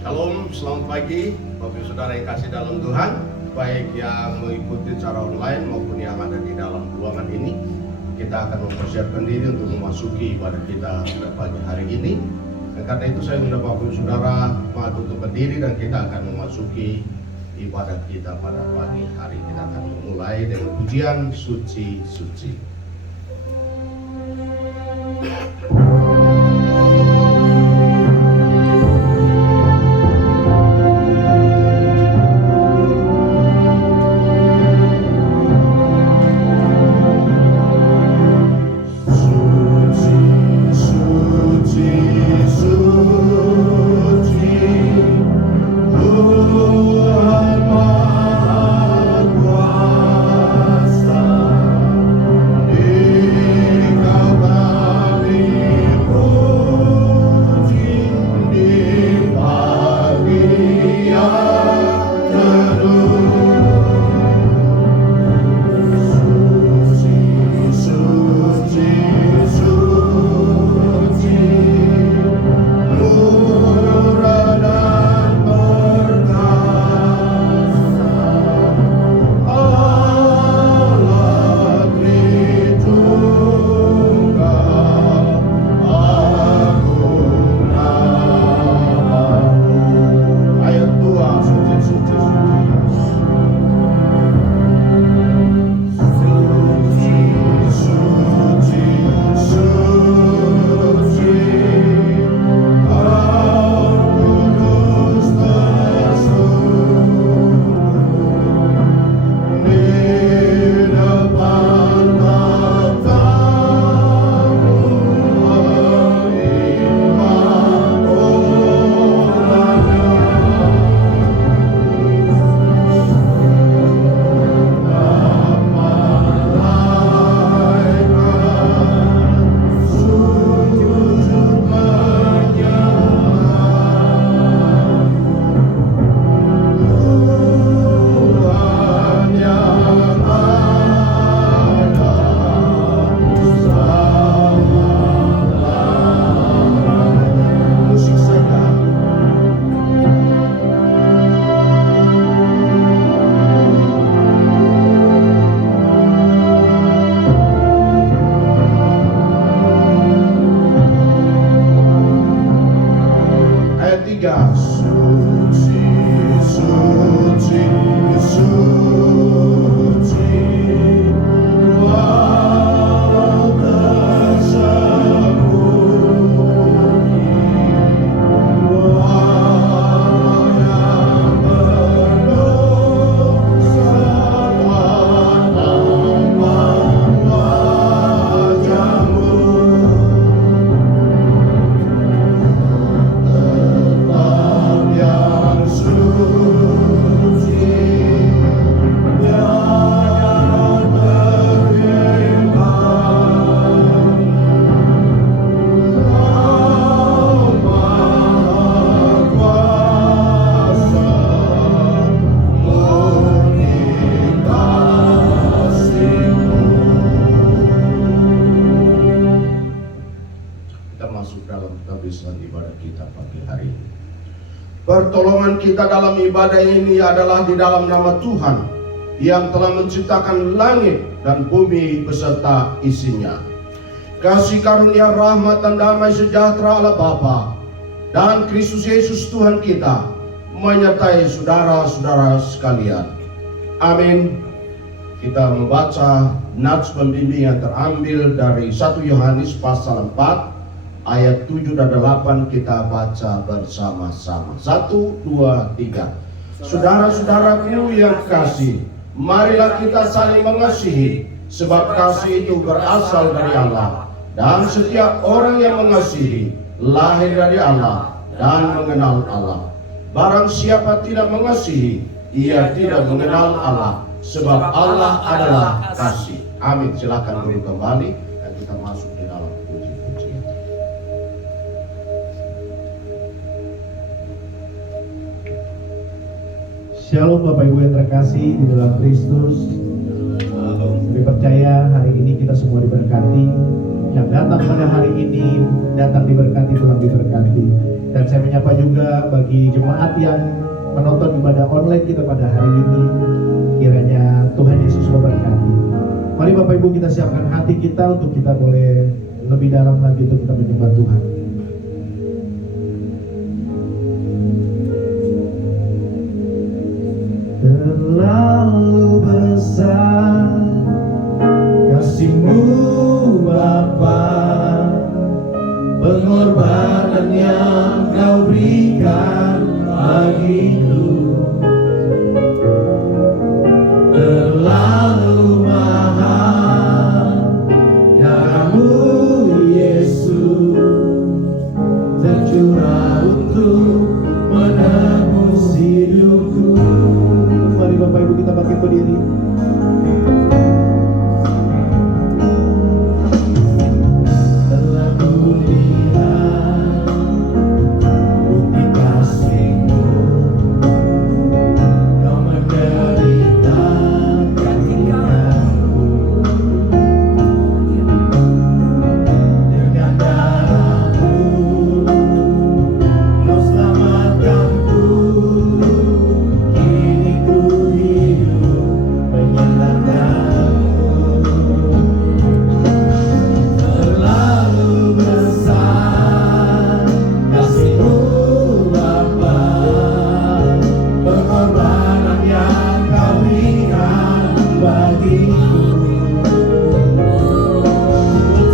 Shalom, selamat pagi Bapak Saudara yang kasih dalam Tuhan, baik yang mengikuti secara online maupun yang ada di dalam ruangan ini. Kita akan mempersiapkan diri untuk memasuki ibadah kita pada pagi hari ini. Dan karena itu saya undang Bapak Saudara mari untuk berdiri dan kita akan memasuki ibadah kita pada pagi hari. Kita akan memulai dengan pujian suci-suci. Pertolongan kita dalam ibadah ini adalah di dalam nama Tuhan yang telah menciptakan langit dan bumi beserta isinya. Kasih karunia, rahmat dan damai sejahtera Allah Bapa dan Kristus Yesus Tuhan kita menyertai saudara-saudara sekalian. Amin. Kita membaca nats pembimbing yang terambil dari 1 Yohanes pasal 4 ayat 7 dan 8 kita baca bersama-sama. 1, 2, 3. Saudara-saudaraku yang kasih, marilah kita saling mengasihi, sebab kasih itu berasal dari Allah. Dan setiap orang yang mengasihi lahir dari Allah dan mengenal Allah. Barang siapa tidak mengasihi, ia tidak mengenal Allah, sebab Allah adalah kasih. Amin. Silakan dulu kembali dan kita masuk di dalam puji-pujian. Shalom Bapak Ibu yang terkasih di dalam Kristus. Kami percaya hari ini kita semua diberkati yang datang pada hari ini datang diberkati, pulang diberkati. Dan saya menyapa juga bagi jemaat yang menonton ibadah online kita pada hari ini, kiranya Tuhan Yesus memberkati. Mari Bapak Ibu kita siapkan hati kita untuk kita boleh lebih dalam lagi untuk kita menyembah Tuhan. Terlalu besar kasih-Mu Bapa, pengorbanan yang Kau berikan bagiku terlalu mahal. Darah-Mu Yesus tercurah untuk menebus hidupku. Mari Bapak Ibu kita bangkit berdiri. Telah kulihat bukti kasih-Mu, Kau menderita gantianku. Dengan darah-Mu Kau selamatkanku. Kini ku hidup menyenangkan-Mu. Terlalu besar kasih-Mu Bapa, pengorbanan yang Kau berikan bagiku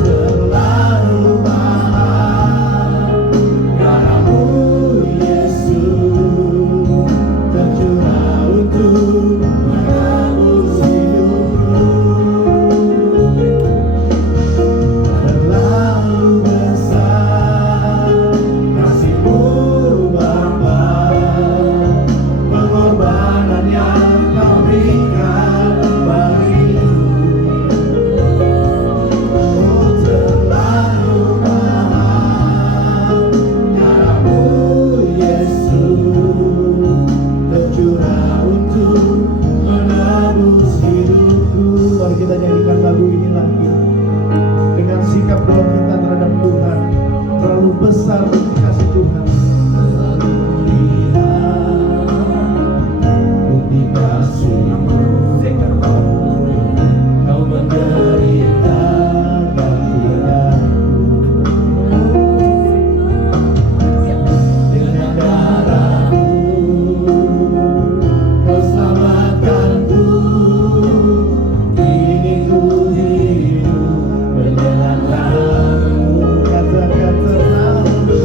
terlalu mahal. Darah-Mu Yesus tercurah untuk menebus hidupku. Terlalu besar kasih-Mu Bapa, pengorbanan yang Kau berikan bagiku terlalu mahal. Darah-Mu Yesus tercurah untuk menebus hidupku. Mari kita nyanyikan lagu ini lagi dengan sikap doa kita terhadap Tuhan. Terlalu besar kasih Tuhan. Lihat bukti kasih-Mu, Kau menderita gantianku. Dengan darah-Mu Kau selamatkanku. Kini ku hidup menyenangkan-Mu. Katakan terlalu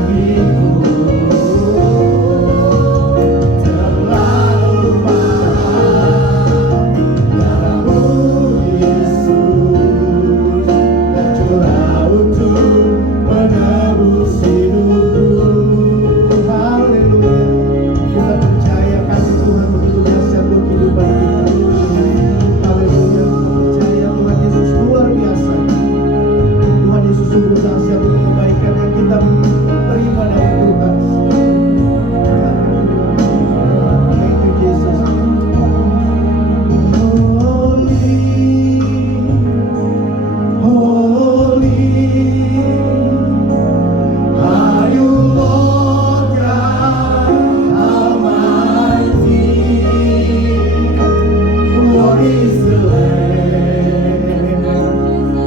bagiku terlalu mahal. Darahmu Yesus tercurah untuk menebus hidupku. Haleluya. Kita percaya kasih Tuhan begitu dahsyat buat kehidupan kita. Haleluya. Kita percaya Tuhan Yesus luar biasa. Tuhan Yesus sungguh dahsyat untuk kebaikan yang kita terima dari Tuhan. Thank you Jesus. Holy, are you Lord God Almighty? What is the Lamb?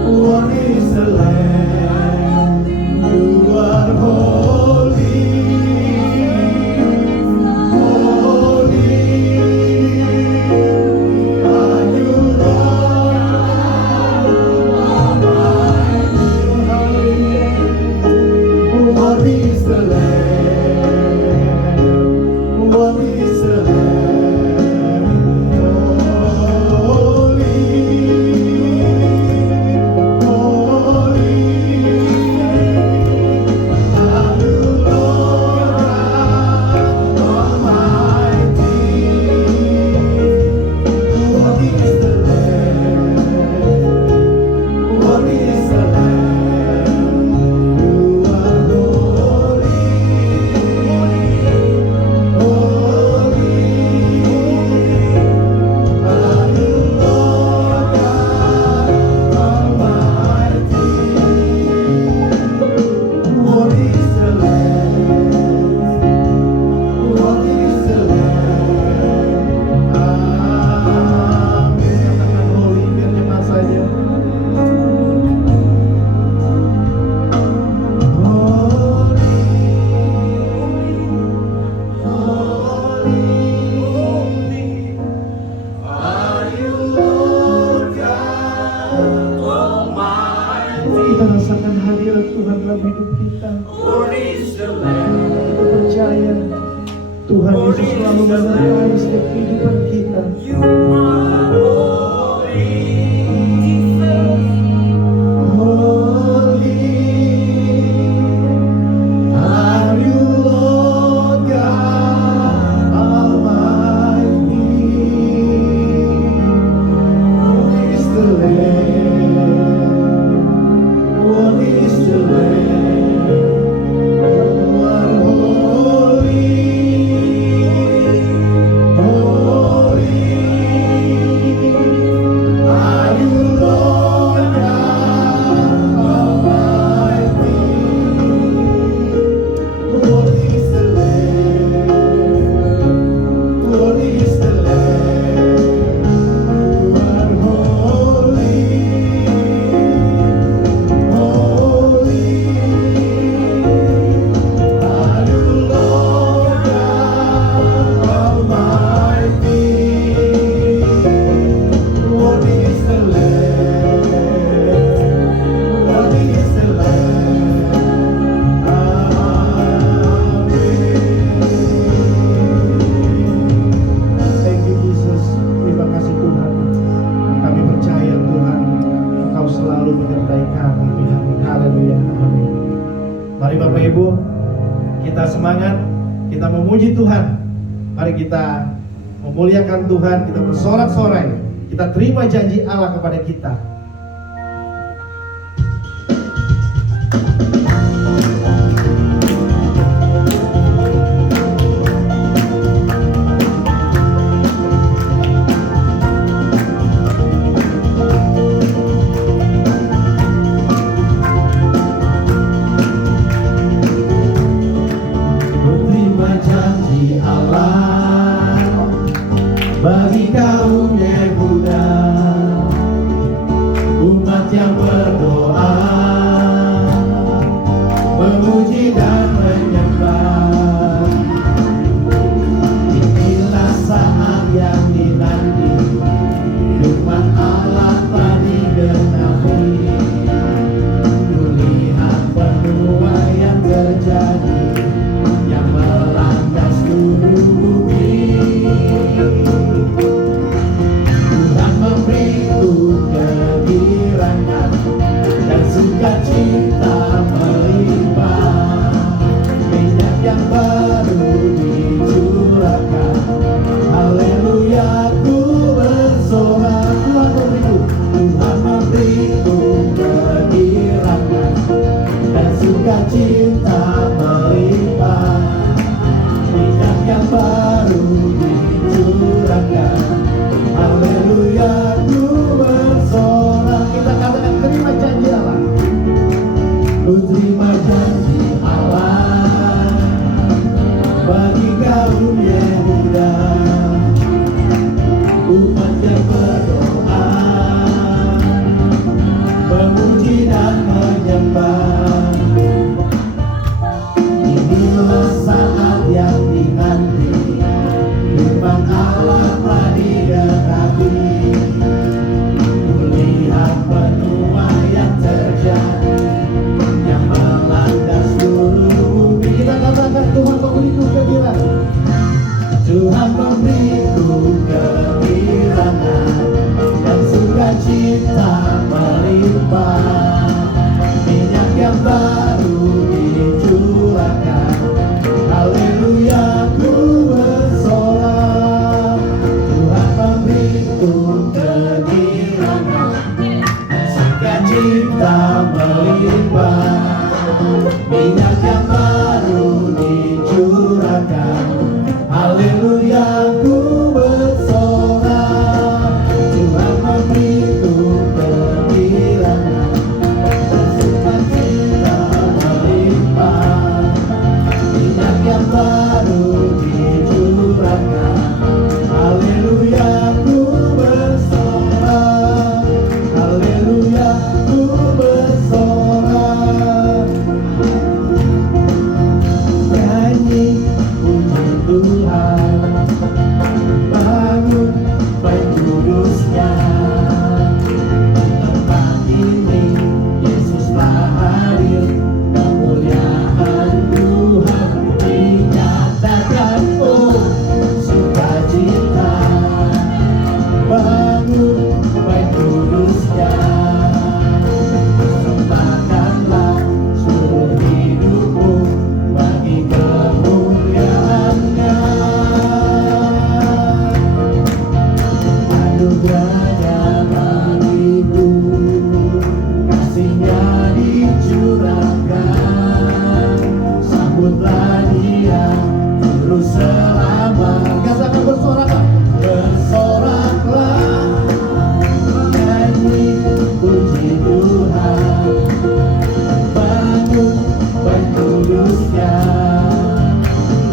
What is the Lamb? You are holy, holy. Are you Lord Almighty? What is the Lamb? What is the Lamb? Holy, holy. Are you Lord Almighty? What is the Lamb? What is the Lamb? You are holy, holy. Are you Lord God Almighty? What is the Lamb? What is the Lamb? Amin. Katakan holy, biar jemaat saja. Kita rasakan hadirat Tuhan dalam hidup kita. Kita percaya Tuhan Yesus selalu menyertai setiap kehidupan kita. Holy, are you Lord God Almighty? What is the Lamb? What is the Lamb? You are holy, holy. Are you Lord God Almighty? What is the Lamb? What is the Lamb? You are holy, holy. Are you Lord God Almighty? What is the Lamb? What is the Lamb? Amen. Thank you Jesus. Terima kasih Tuhan. Kami percaya Tuhan, Engkau selalu menyertai kami Tuhan. Haleluya. Amin. Mari Bapak Ibu, kita semangat, kita memuji Tuhan. Mari kita memuliakan Tuhan, kita bersorak-sorai, kita terima janji Allah kepada kita. Terima janji Allah bagi kaum Yehuda. kaum Yehuda, umat yang berdoa, memuji dan menyembah. Inilah saat yang dinanti, firman Allah telah didekati. Kulihat benua yang terjadi, yang melanda seluruh bumi. Kita katakan Tuhan memberiku kegembiraan, Tuhan memberiku kegembiraan, dan sukacita melimpah. Minyak yang baru dicurahkan, haleluya ku bersorak. Tuhan memberiku kegembiraan, sukacita melimpah. Minyak yang baru dicurahkan, haleluya ku bersorak. Tuhan memberiku kegembiraan, sukacita melimpah. Minyak yang baru dicurahkan, haleluya ku bersorak. Haleluya ku bersorak. Nyanyi puji Tuhan, bangun baik kudusnya. Tempat ini Yesus telah hadir, kemuliaan Tuhan dinyatakan. Oh, sukacita, bangun baik kudusnya. Persembahkanlah seluruh hidupmu bagi kemuliaan-Nya. Anugerahnya bagiku, kasih-Nya dicurahkan. Sambutlah Dia terus selama. Katakan bersoraklah, bersoraklah. Nyanyi puji Tuhan, bangun baik kudusnya.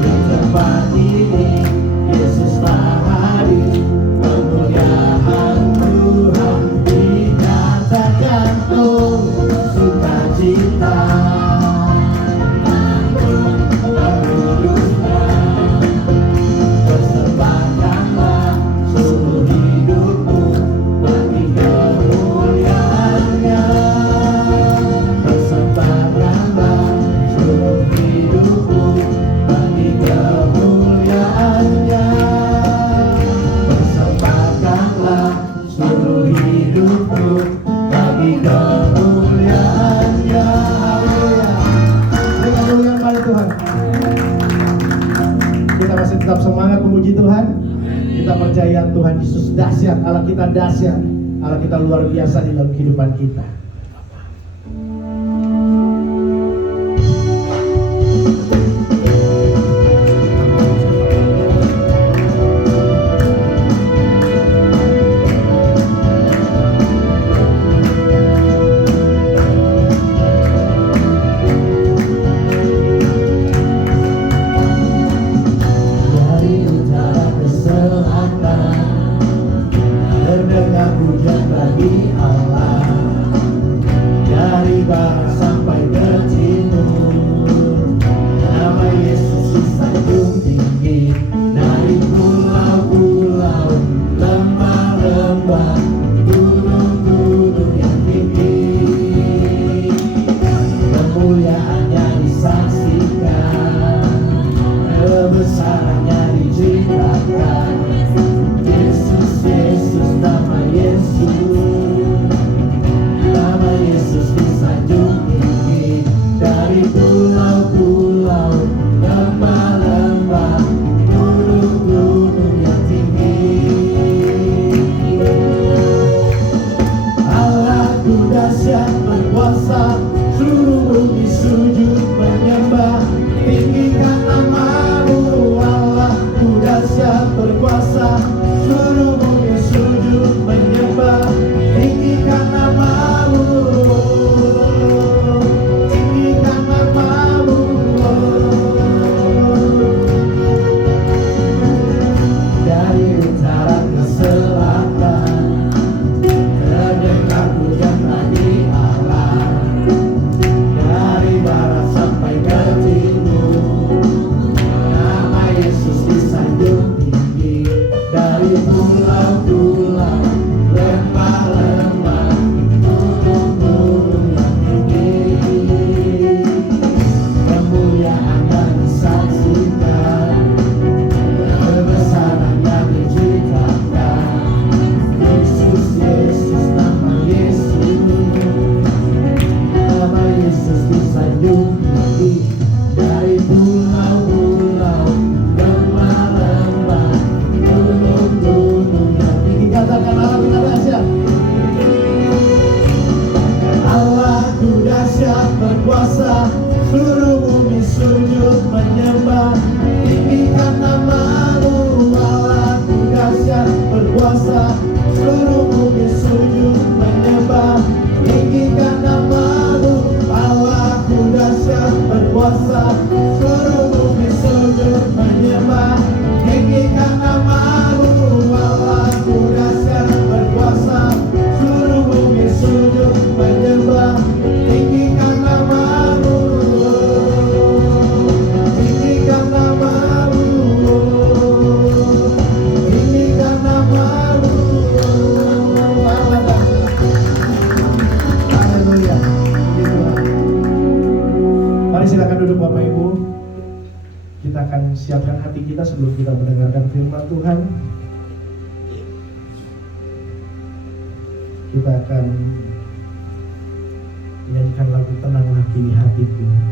Di tempat ini Yesus telah hadir, kemuliaan Tuhan dinyatakan. Oh, sukacita, bangun baik kudusnya. Persembahkanlah seluruh hidupmu bagi kemuliaan-Nya. Persembahkanlah seluruh hidupmu bagi kemuliaan-Nya. Persembahkanlah seluruh hidupmu bagi kemuliaan-Nya. Haleluya. Beri kemuliaan pada Tuhan. Kita masih tetap semangat memuji Tuhan. Kita percaya Tuhan Yesus dahsyat, Allah kita dahsyat, Allah kita luar biasa di dalam kehidupan kita. Dari utara ke selatan, terdengar pujian bagi Allah. kita akan siapkan hati kita sebelum kita mendengarkan firman Tuhan. Kita akan menyanyikan lagu Tenanglah Kini Hatiku.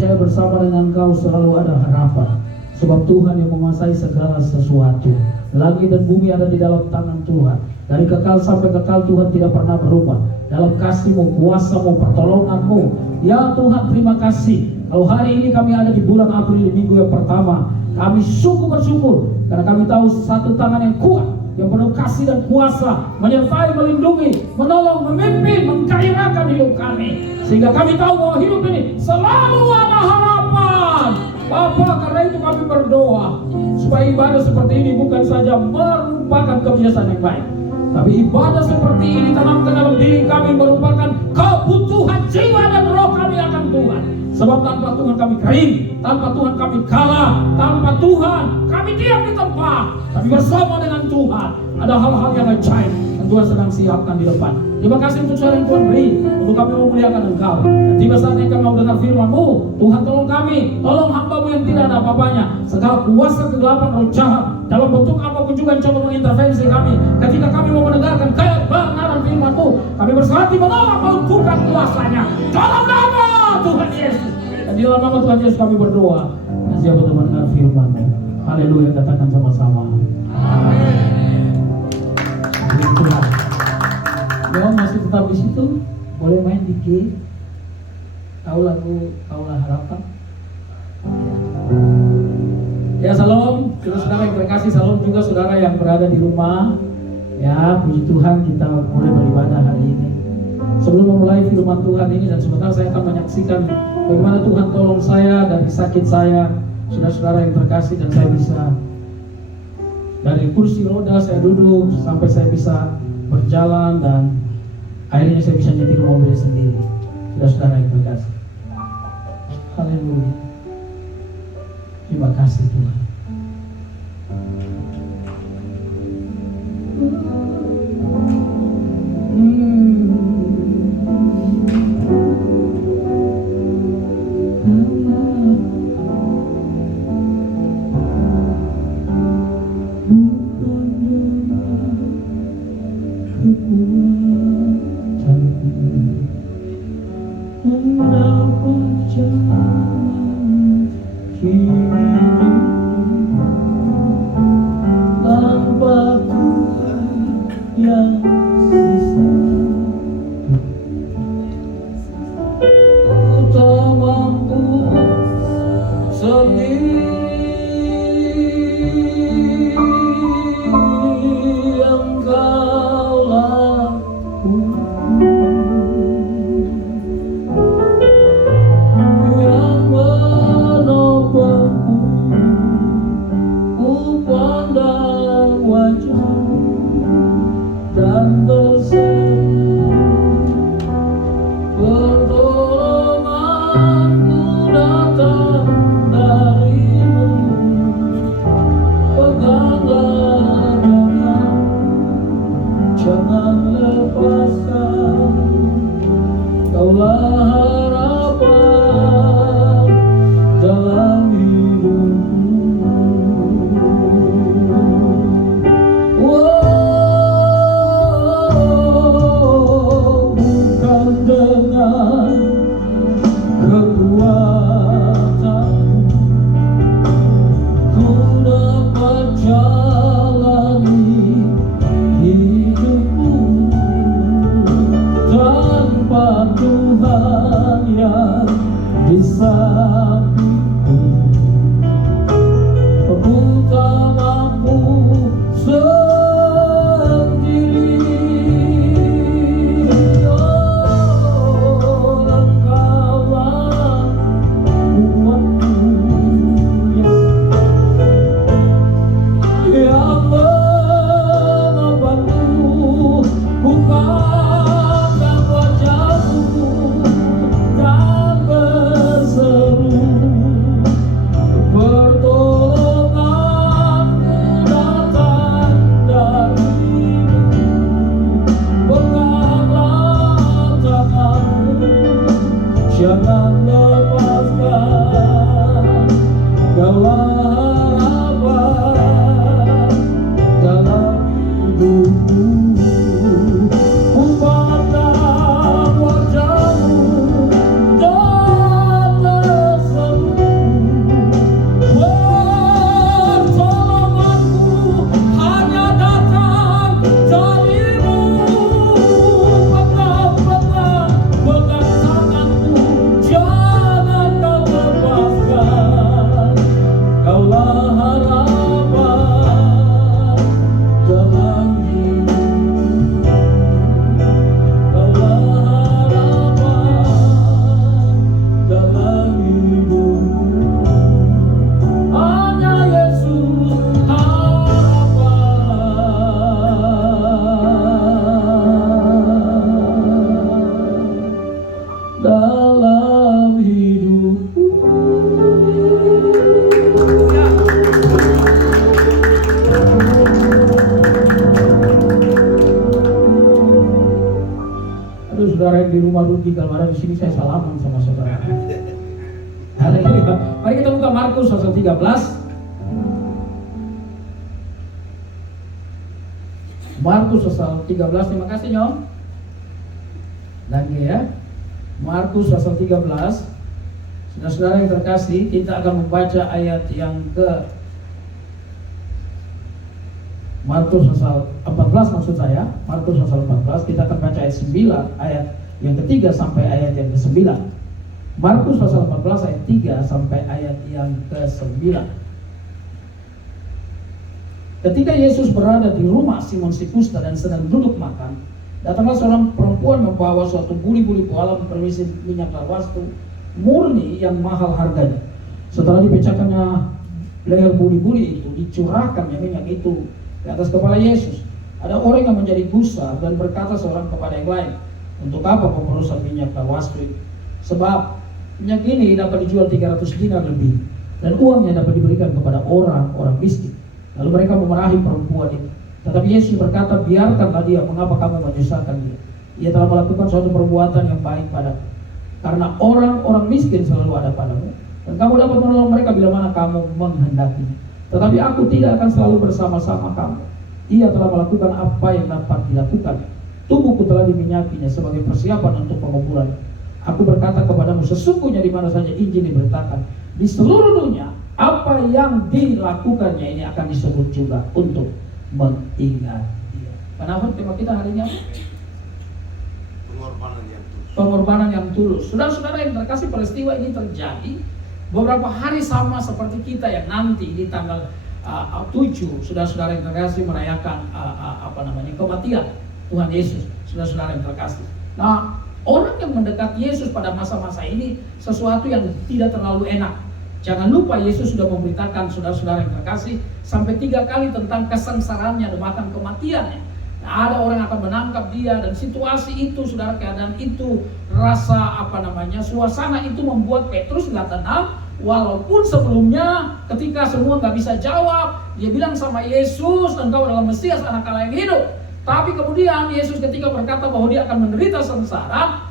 percaya bersama dengan Engkau selalu ada harapan, sebab Tuhan yang menguasai segala sesuatu. Langit dan bumi ada di dalam tangan Tuhan. Dari kekal sampai kekal Tuhan tidak pernah berubah. Dalam kasih-Mu, kuasa-Mu, pertolongan-Mu. Ya Tuhan, terima kasih. Kalau hari ini kami ada di bulan April, di minggu yang pertama, kami sungguh bersyukur karena kami tahu satu tangan yang kuat yang penuh kasih dan kuasa, menyertai, melindungi, menolong, memimpin, menggairahkan hidup kami, sehingga kami tahu bahwa hidup ini selalu ada harapan. Bapa, karena itu kami berdoa supaya ibadah seperti ini bukan saja merupakan kebiasaan yang baik, tapi ibadah seperti ini tanamkan dalam diri kami merupakan kebutuhan jiwa dan roh kami akan Tuhan. Sebab tanpa Tuhan kami kering, tanpa Tuhan kami kalah, tanpa Tuhan kami diam di tempat. Tapi bersama dengan Tuhan ada hal-hal yang ajaib yang Tuhan sedang siapkan di depan. Terima kasih untuk suara yang Tuhan beri, untuk kami memuliakan Engkau. Dan tiba saatnya kami mau dengar firman-Mu. Tuhan tolong kami, tolong hamba-Mu yang tidak ada apa-apanya. Segala kuasa kegelapan roh jahat dalam bentuk apapun juga yang coba mengintervensi kami ketika kami mau mendengarkan kebenaran firman-Mu, kami berserah menolak melumpuhkan kuasanya dalam nama Tuhan Yesus. Dan di dalam nama Tuhan Yesus kami berdoa. Dan siapa yang mendengar firman-Mu, haleluya, katakan sama-sama amin. Begitulah. Ya, masih tetap di situ, boleh main dikit. Tahu lagu Kaulah Harapan? Ya, salam, saudara yang terkasih, salam juga saudara yang berada di rumah. Ya, puji Tuhan kita mulai beribadah hari ini. Sebelum memulai firman Tuhan ini dan sebentar saya akan menyaksikan bagaimana Tuhan tolong saya dari sakit saya, saudara-saudara yang terkasih, dan saya bisa dari kursi roda saya duduk sampai saya bisa berjalan dan akhirnya saya bisa nyetir mobil sendiri. Saudara-saudara yang terkasih, haleluya, terima kasih Tuhan. dalam hidupku. Aduh, saudara yang di rumah rugi, kalau ada di sini saya salaman sama saudara. Haleluya. Mari kita buka Markus pasal 13. Markus pasal 13, terima kasih Nyom. Lagi ya. Markus pasal 13. Saudara-saudara yang terkasih, kita akan membaca ayat yang ke Markus pasal 14 maksud saya. Markus pasal 14, kita akan baca ayat 9, ayat yang ketiga sampai ayat yang ke-9. Markus pasal 14 ayat 3 sampai ayat yang ke-9. Ketika Yesus berada di rumah Simon si Kusta dan sedang duduk makan, datanglah seorang perempuan membawa suatu buli-buli bualan berisi minyak narwastu murni yang mahal harganya. Setelah dipecahkannya leher buli-buli itu, dicurahkannya minyak itu di atas kepala Yesus. Ada orang yang menjadi gusar dan berkata seorang kepada yang lain, "Untuk apa pemerusan minyak narwastu itu? Sebab minyak ini dapat dijual 300 dinar lebih, dan uangnya dapat diberikan kepada orang-orang miskin." Lalu mereka memarahi perempuan itu. Tetapi Yesus berkata, "Biarkanlah dia, mengapa kamu menyusahkan dia? Ia telah melakukan suatu perbuatan yang baik padamu. Karena orang-orang miskin selalu ada padamu, dan kamu dapat menolong mereka bila mana kamu menghendakinya. Tetapi aku tidak akan selalu bersama-sama kamu. Ia telah melakukan apa yang dapat dilakukan. Tubuhku telah diminyakinya sebagai persiapan untuk penguburan. Aku berkata kepadamu, sesungguhnya di mana saja Injil diberitakan di seluruh dunia, apa yang dilakukannya ini akan disebut juga untuk mengingat dia." Kenapa tema kita hari ini? Pengorbanan yang tulus. Saudara-saudara yang terkasih, peristiwa ini terjadi beberapa hari sama seperti kita yang nanti di tanggal 7, saudara-saudara yang terkasih merayakan kematian Tuhan Yesus. Saudara-saudara yang terkasih. Nah, orang yang mendekat Yesus pada masa-masa ini sesuatu yang tidak terlalu enak. Jangan lupa Yesus sudah memberitakan saudara-saudara yang terkasih sampai 3 kali tentang kesengsaraannya dan bahkan kematiannya. Nah, ada orang yang akan menangkap dia, dan situasi itu, saudara, keadaan itu, rasa suasana itu membuat Petrus nggak tenang. Walaupun sebelumnya ketika semua nggak bisa jawab, dia bilang sama Yesus, "Engkau adalah Mesias, Anak Allah yang hidup." Tapi kemudian Yesus ketika berkata bahwa dia akan menderita sengsara,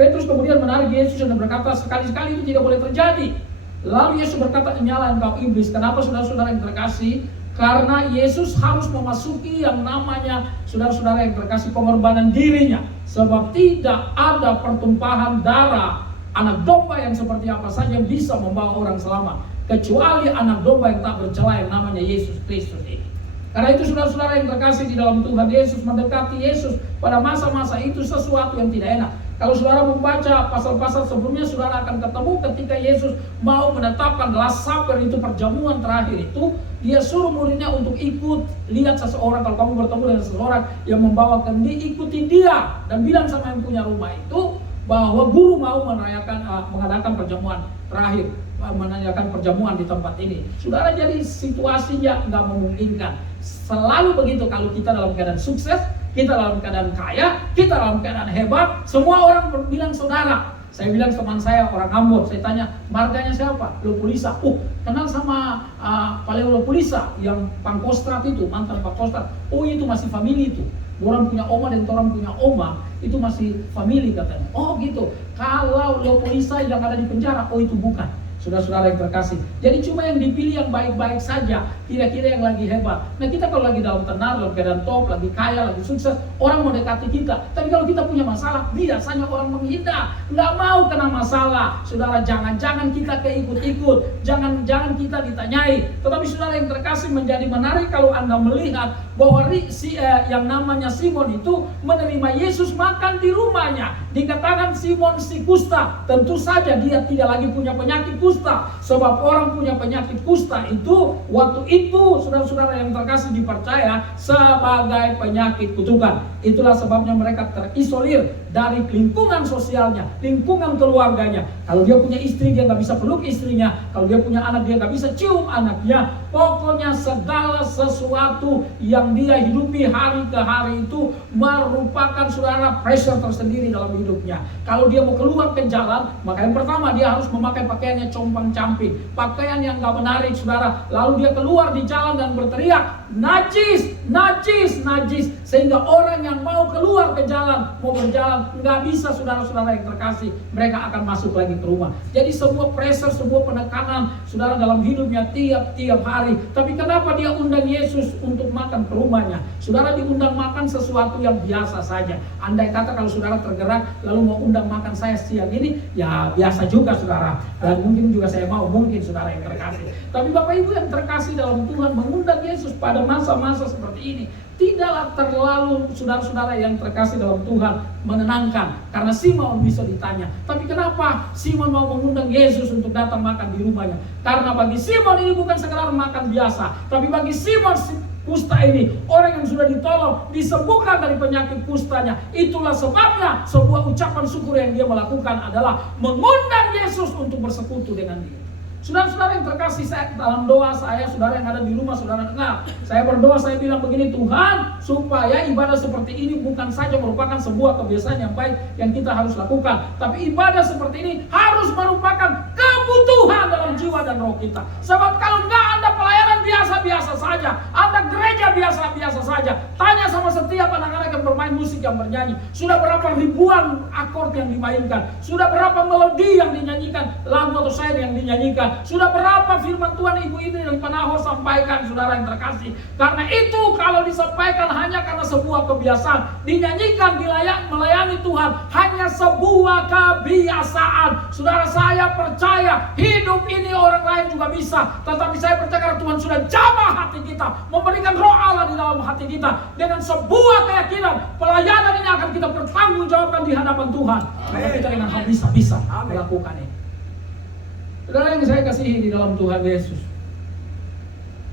Petrus kemudian menarik Yesus dan berkata, "Sekali-sekali itu tidak boleh terjadi." Lalu Yesus berkata, "Nyala engkau iblis." Kenapa, saudara-saudara yang terkasih? Karena Yesus harus memasuki yang namanya, saudara-saudara yang terkasih, pengorbanan dirinya. Sebab tidak ada pertumpahan darah anak domba yang seperti apa saja yang bisa membawa orang selamat, kecuali anak domba yang tak bercela yang namanya Yesus Kristus ini. Karena itu, saudara-saudara yang terkasih di dalam Tuhan Yesus, mendekati Yesus pada masa-masa itu sesuatu yang tidak enak. Kalau saudara membaca pasal-pasal sebelumnya, saudara akan ketemu ketika Yesus mau menetapkan Last Supper, itu perjamuan terakhir itu, dia suruh muridnya untuk ikut lihat seseorang. Kalau kamu bertemu dengan seseorang yang membawa kendi, ikuti dia dan bilang sama yang punya rumah itu bahwa guru mau mengadakan perjamuan terakhir, menanyakan perjamuan di tempat ini. Saudara, jadi situasinya nggak memungkinkan. Selalu begitu kalau kita dalam keadaan sukses, kita dalam keadaan kaya, kita dalam keadaan hebat, semua orang bilang saudara. Saya bilang teman saya orang Ambon, saya tanya, marganya siapa? Lopulisa. Kenal sama Paleo Lopulisa yang Pangkostrat itu, mantan Pangkostrat. Itu masih family itu. Orang punya oma dan orang punya oma, itu masih family katanya. Oh gitu. Kalau Lopulisa yang ada di penjara, itu bukan. Saudara-saudara yang terkasih, jadi cuma yang dipilih yang baik-baik saja, kira-kira yang lagi hebat. Nah, kita kalau lagi dalam tenar, dalam keadaan top, lagi kaya, lagi sukses, orang mau dekati kita. Tapi kalau kita punya masalah, biasanya orang menghindar, nggak mau kena masalah. Saudara, jangan-jangan kita keikut-ikut, jangan kita ditanyai. Tetapi saudara yang terkasih, menjadi menarik kalau Anda melihat bahwa yang namanya Simon itu menerima Yesus makan di rumahnya. Dikatakan Simon si kusta, tentu saja dia tidak lagi punya penyakit kusta. Sebab orang punya penyakit kusta itu waktu itu, saudara-saudara yang terkasih, dipercaya sebagai penyakit kutukan. Itulah sebabnya mereka terisolir dari lingkungan sosialnya, lingkungan keluarganya. Kalau dia punya istri, dia nggak bisa peluk istrinya. Kalau dia punya anak, dia nggak bisa cium anaknya. Pokoknya segala sesuatu yang dia hidupi hari ke hari itu merupakan saudara pressure tersendiri dalam hidupnya. Kalau dia mau keluar ke jalan, maka yang pertama dia harus memakai pakaiannya compang-camping, pakaian yang nggak menarik saudara. Lalu dia keluar di jalan dan berteriak, najis, najis, najis, sehingga orang yang mau keluar ke jalan, mau berjalan, nggak bisa saudara-saudara yang terkasih, mereka akan masuk lagi ke rumah. Jadi sebuah pressure, sebuah penekanan saudara dalam hidupnya tiap-tiap hari. Tapi kenapa dia undang Yesus untuk makan ke rumahnya? Saudara diundang makan sesuatu yang biasa saja. Andai kata kalau saudara tergerak lalu mau undang makan saya siang ini, ya biasa juga saudara. Dan mungkin juga saya mau, mungkin saudara yang terkasih. Tapi Bapak Ibu yang terkasih dalam Tuhan, mengundang Yesus pada masa-masa seperti ini tidaklah terlalu saudara-saudara yang terkasih dalam Tuhan menenangkan. Karena Simon bisa ditanya, tapi kenapa Simon mau mengundang Yesus untuk datang makan di rumahnya? Karena bagi Simon ini bukan sekedar makan biasa, tapi bagi Simon kusta ini, orang yang sudah ditolong, disembuhkan dari penyakit kustanya. Itulah sebabnya sebuah ucapan syukur yang dia melakukan adalah mengundang Yesus untuk bersekutu dengan dia. Saudara-saudara yang terkasih, saya dalam doa saya, saudara yang ada di rumah, saudara dengar, saya berdoa, saya bilang begini, Tuhan, supaya ibadah seperti ini bukan saja merupakan sebuah kebiasaan yang baik yang kita harus lakukan, tapi ibadah seperti ini harus merupakan kebutuhan dalam jiwa dan roh kita. Sebab kalau enggak, Anda pelayanan biasa-biasa saja, Anda gereja biasa-biasa saja. Tanya sama setiap anak-anak yang bermain musik, yang bernyanyi, sudah berapa ribuan akord yang dimainkan, sudah berapa melodi yang dinyanyikan, lagu atau syair yang dinyanyikan, sudah berapa firman Tuhan Ibu Indri dan Panahor sampaikan, saudara yang terkasih. Karena itu kalau disampaikan hanya karena sebuah kebiasaan, dinyanyikan, melayani Tuhan hanya sebuah kebiasaan. Saudara, saya percaya hidup ini orang lain juga bisa, tetapi saya percaya Tuhan sudah jamah hati kita, memberikan roh Allah di dalam hati kita dengan sebuah keyakinan pelayanan ini akan kita pertanggungjawabkan di hadapan Tuhan. Maka kita dengan bisa melakukan ini. Saudara yang saya kasihi di dalam Tuhan Yesus,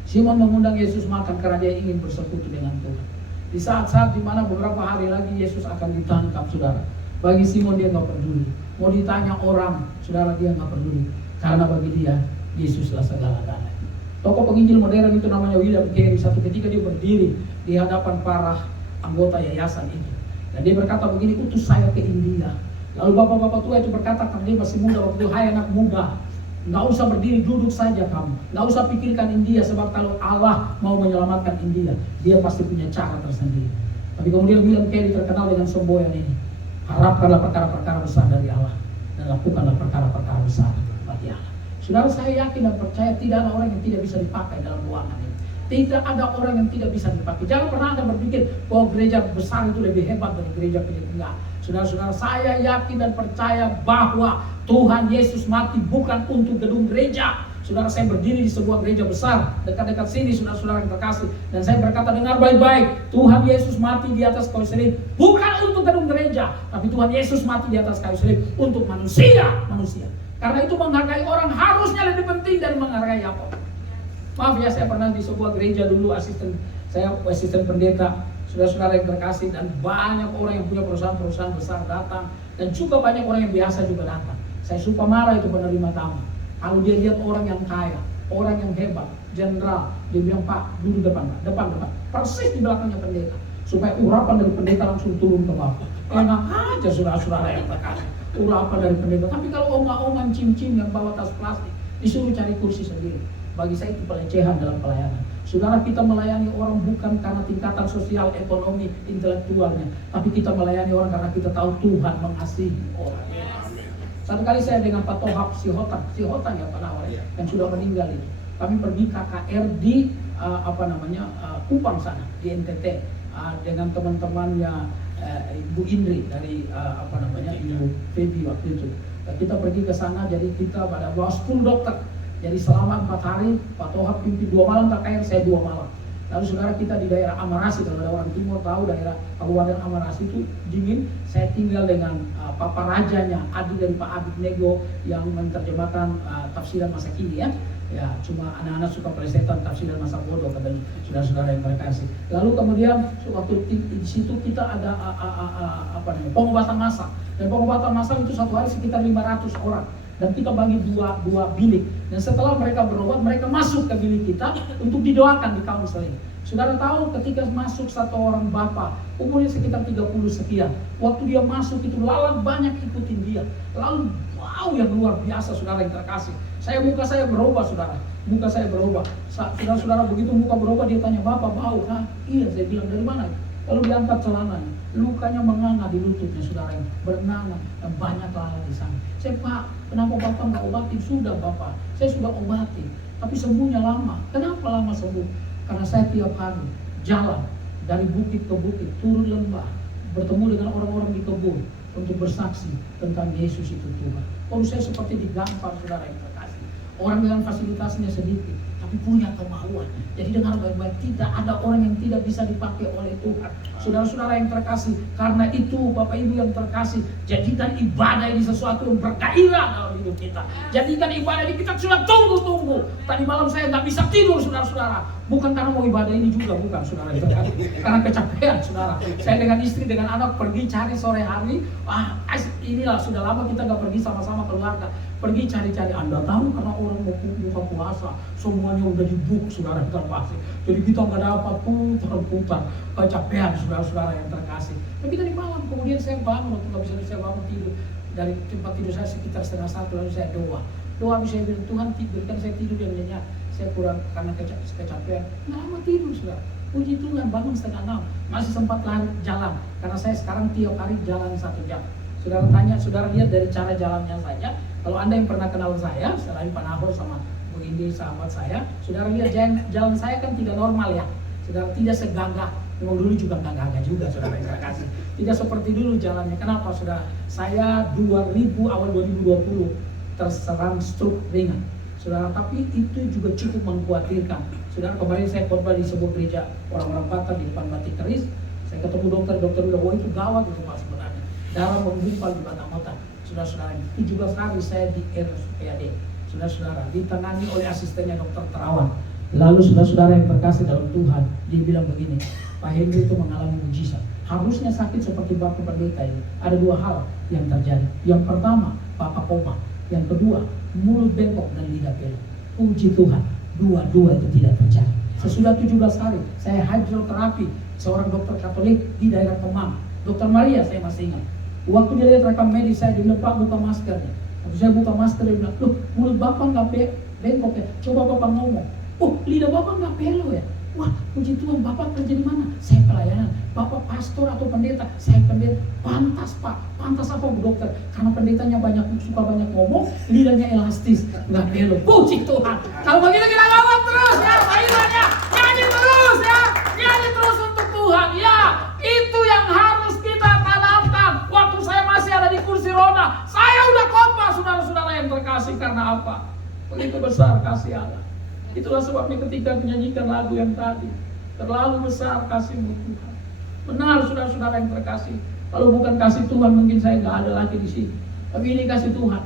Simon mengundang Yesus makan karena dia ingin bersekutu dengan Tuhan. Di saat-saat di mana beberapa hari lagi Yesus akan ditangkap, saudara, bagi Simon dia nggak peduli. Mau ditanya orang, saudara, dia nggak peduli. Karena bagi dia Yesuslah segala-galanya. Tokoh penginjil modern itu namanya William Carey. Satu ketika dia berdiri di hadapan para anggota yayasan itu, dan dia berkata begini, utus saya ke India. Lalu bapak-bapak tua itu berkata, karena dia masih muda waktu itu, hai anak muda, nggak usah berdiri, duduk saja kamu. Nggak usah pikirkan India, sebab kalau Allah mau menyelamatkan India, dia pasti punya cara tersendiri. Tapi kemudian William Carey terkenal dengan semboyan ini, harapkanlah perkara-perkara besar dari Allah, dan lakukanlah perkara-perkara besar bagi Allah. Saudara, saya yakin dan percaya tidak ada orang yang tidak bisa dipakai dalam ruangan ini. Tidak ada orang yang tidak bisa dipakai. Jangan pernah Anda berpikir bahwa gereja besar itu lebih hebat dari gereja kecil. Enggak. Saudara-saudara, saya yakin dan percaya bahwa Tuhan Yesus mati bukan untuk gedung gereja. Saudara, saya berdiri di sebuah gereja besar dekat-dekat sini, saudara-saudara yang terkasih, dan saya berkata, dengar baik-baik, Tuhan Yesus mati di atas kayu salib bukan untuk gedung gereja, tapi Tuhan Yesus mati di atas kayu salib untuk manusia. Karena itu menghargai orang harusnya lebih penting dari menghargai apa. Maaf ya, saya pernah di sebuah gereja dulu, asisten pendeta, saudara-saudara yang terkasih, dan banyak orang yang punya perusahaan-perusahaan besar datang, dan juga banyak orang yang biasa juga datang. Saya suka marah itu penerima tamu. Kalau dia lihat orang yang kaya, orang yang hebat, jenderal, dia bilang, Pak, duduk depan, persis di belakangnya pendeta, supaya urapan dari pendeta langsung turun ke bawah. Enak aja saudara-saudara yang terkasih, urapan dari pendeta. Tapi kalau omong-omong cim-cim yang bawa tas plastik, disuruh cari kursi sendiri. Bagi saya itu pelecehan dalam pelayanan. Saudara, kita melayani orang bukan karena tingkatan sosial, ekonomi, intelektualnya, tapi kita melayani orang karena kita tahu Tuhan mengasihi orang. Satu kali saya dengan Pak Tohab Sihotan ya Pak Nawar, yang sudah meninggal itu. Kami pergi KKR di Kupang sana, di NTT, dengan teman-temannya Ibu Indri dari Ibu Febi waktu itu. Kita pergi ke sana, jadi kita pada bawa 10 dokter. Jadi selama 4 hari Pak Tohab pimpin 2 malam KKR, saya 2 malam. Lalu saudara, kita di daerah Amarasi, kalau ada orang timur tahu daerah Kabupaten Amarasi itu dingin. Saya tinggal dengan Papa Rajanya, adik dari Pak Abid Nego yang menerjemahkan tafsiran masa kini ya. Ya, cuma anak-anak suka pelesetan tafsiran masa bodoh kata saudara-saudara yang terkasih. Lalu kemudian waktu di situ kita ada pengobatan massal. Dan pengobatan massal itu satu hari sekitar 500 orang. Dan kita bagi dua bilik. Dan setelah mereka berobat, mereka masuk ke bilik kita untuk didoakan di kaunseling. Saudara tahu ketika masuk satu orang bapak, umurnya sekitar 30 sekian. Waktu dia masuk itu lalat banyak ikutin dia. Lalu wow yang luar biasa saudara yang terkasih. Muka saya berubah saudara. Muka saya berubah. Saudara-saudara begitu muka berubah dia tanya, "Bapak bau?" Nah, iya, saya bilang, "Dari mana?" Lalu diangkat celananya. Lukanya menganga di lututnya saudara yang bernangan dan banyak lalat di sana. Saya, "Pak, kenapa Bapak nggak obatin?" "Sudah Bapak, saya sudah obatin. Tapi sembuhnya lama." "Kenapa lama sembuh?" "Karena saya tiap hari jalan dari bukit ke bukit, turun lembah, bertemu dengan orang-orang di kebun untuk bersaksi tentang Yesus itu Tuhan." Lalu saya seperti digampar saudara yang terkasih. Orang dengan fasilitasnya sedikit, tapi punya kemauan. Jadi dengar baik-baik, tidak ada orang yang tidak bisa dipakai oleh Tuhan. Saudara-saudara yang terkasih, karena itu Bapak Ibu yang terkasih, jadikan ibadah ini sesuatu yang bergairah dalam hidup kita. Jadikan ibadah ini kita sudah tunggu-tunggu. Tadi malam saya nggak bisa tidur saudara-saudara. Bukan karena mau ibadah ini juga, bukan saudara yang terkasih. Karena kecapean saudara. Saya dengan istri, dengan anak pergi cari sore hari. Inilah sudah lama kita nggak pergi sama-sama keluarga. Pergi cari-cari, Anda tahu karena orang mau buka puasa, semuanya udah dibuka saudara yang terkasih. Jadi kita nggak dapat putar-putar, kecapean saudara-saudara yang terkasih. Tapi tadi malam kemudian saya bangun, waktu nggak bisa saya bangun tidur dari tempat tidur saya sekitar 1:30, lalu saya doa bisa bilang, "Tuhan berikan saya tidur yang nyenyak, saya kurang karena kecapean." Nggak lama tidur saudara. Puji Tuhan, bangun 5:30, masih sempat lari jalan karena saya sekarang tiap hari jalan 1 jam. Saudara tanya, saudara lihat dari cara jalannya saja. Kalau Anda yang pernah kenal saya, selain Pak Nahor sama Bu Indi sahabat saya, saudara lihat jalan saya kan tidak normal ya. Saudara tidak segagah, memang dulu juga nggak gagah juga saudara yang terkasih. Tidak seperti dulu jalannya. Kenapa saudara? Saya awal 2020 terserang stroke ringan. Saudara, tapi itu juga cukup mengkhawatirkan. Saudara, kemarin saya khotbah di sebuah gereja orang-orang Batak di depan Batik Keris. Saya ketemu dokter bilang, "Wah itu gawat itu Pak sebenarnya. Darah menggumpal di batang otak." Saudara-saudara, 17 hari saya di RSUPAD. Saudara-saudara, ditangani oleh asistennya Dokter Terawan. Lalu saudara-saudara yang terkasih dalam Tuhan, dia bilang begini, "Pak Hendri itu mengalami mujizat. Harusnya sakit seperti Bapak pendeta ini." Ada 2 hal yang terjadi. Yang pertama, Bapak koma. Yang kedua, mulut bengkok dan lidah belok. Puji Tuhan, dua-dua itu tidak terjadi. Sesudah 17 hari, saya hidroterapi seorang dokter Katolik di daerah Kemang. Dokter Maria saya masih ingat. Waktu dia lihat rekam medis saya, dia bilang, "Pak, buka maskernya." Waktu saya buka masker, dia bilang, "Loh, mulut Bapak nggak bengkok ya? Coba Bapak ngomong." "Oh, lidah Bapak nggak belok ya?" "Wah, puji Tuhan, Bapak kerja di mana?" "Saya pelayanan." "Bapak pastor atau pendeta?" "Saya pendeta." "Pantas Pak." "Pantas apa Bu Dokter?" "Karena pendetanya suka banyak ngomong, lidahnya elastis, nggak belok." Puji Tuhan. Kalau begitu kita ngomong terus ya, panggilannya nyanyi terus ya, nyanyi terus untuk Tuhan ya. Itu yang harus kita tanamkan. Waktu saya masih ada di kursi roda, saya udah khotbah saudara-saudara yang terkasih. Karena apa? Begitu besar kasih Allah. Itulah sebabnya ketika menyanyikan lagu yang tadi, terlalu besar kasih-Mu Tuhan. Benar saudara-saudara yang terkasih. Kalau bukan kasih Tuhan mungkin saya nggak ada lagi di sini. Tapi ini kasih Tuhan.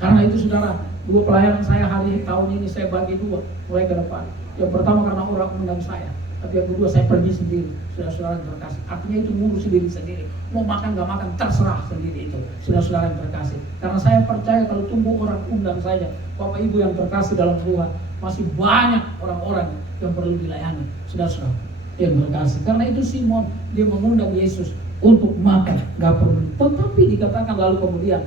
Karena itu saudara, 2 pelayanan saya tahun ini saya bagi 2 mulai ke depan. Yang pertama karena orang undang saya. Tapi yang kedua saya pergi sendiri, saudara-saudara yang terkasih. Artinya itu ngurus diri sendiri. Mau makan nggak makan terserah sendiri itu, saudara-saudara yang terkasih. Karena saya percaya kalau tunggu orang undang saja, Bapak Ibu yang terkasih dalam Tuhan, masih banyak orang-orang yang perlu dilayani, saudara-saudara yang terkasih. Karena itu Simon dia mengundang Yesus untuk makan, nggak perlu. Tetapi dikatakan lalu kemudian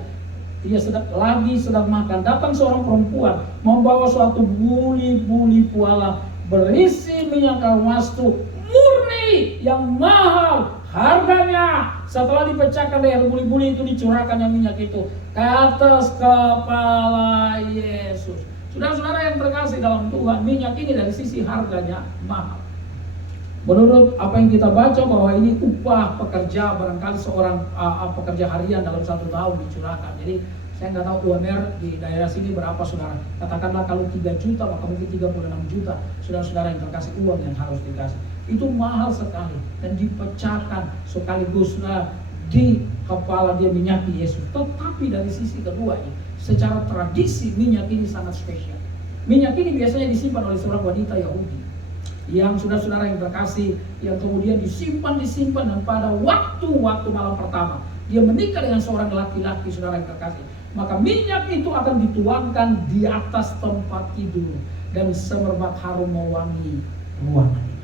dia sedang makan, datang seorang perempuan membawa suatu buli-buli pualam berisi minyak kalmastu murni yang mahal harganya. Setelah dipecahkan dari buli-buli itu, dicurahkan yang minyak itu ke atas kepala Yesus. Saudara-saudara yang terkasih dalam Tuhan, minyak ini dari sisi harganya mahal. Menurut apa yang kita baca bahwa ini upah pekerja, barangkali seorang pekerja harian dalam 1 tahun dicurahkan. Jadi saya nggak tahu UMR di daerah sini berapa saudara. Katakanlah kalau 3 juta maka mungkin 36 juta saudara-saudara yang terkasih uang yang harus dikasih. Itu mahal sekali dan dipecahkan sekaligus di kepala dia minyaki Yesus. Tetapi dari sisi kedua ini, secara tradisi minyak ini sangat spesial. Minyak ini biasanya disimpan oleh seorang wanita Yahudi yang saudara-saudara yang terkasih, yang kemudian disimpan dan pada waktu malam pertama dia menikah dengan seorang laki-laki, saudara yang terkasih, maka minyak itu akan dituangkan di atas tempat tidur dan semerbak harum mewangi ruangan itu.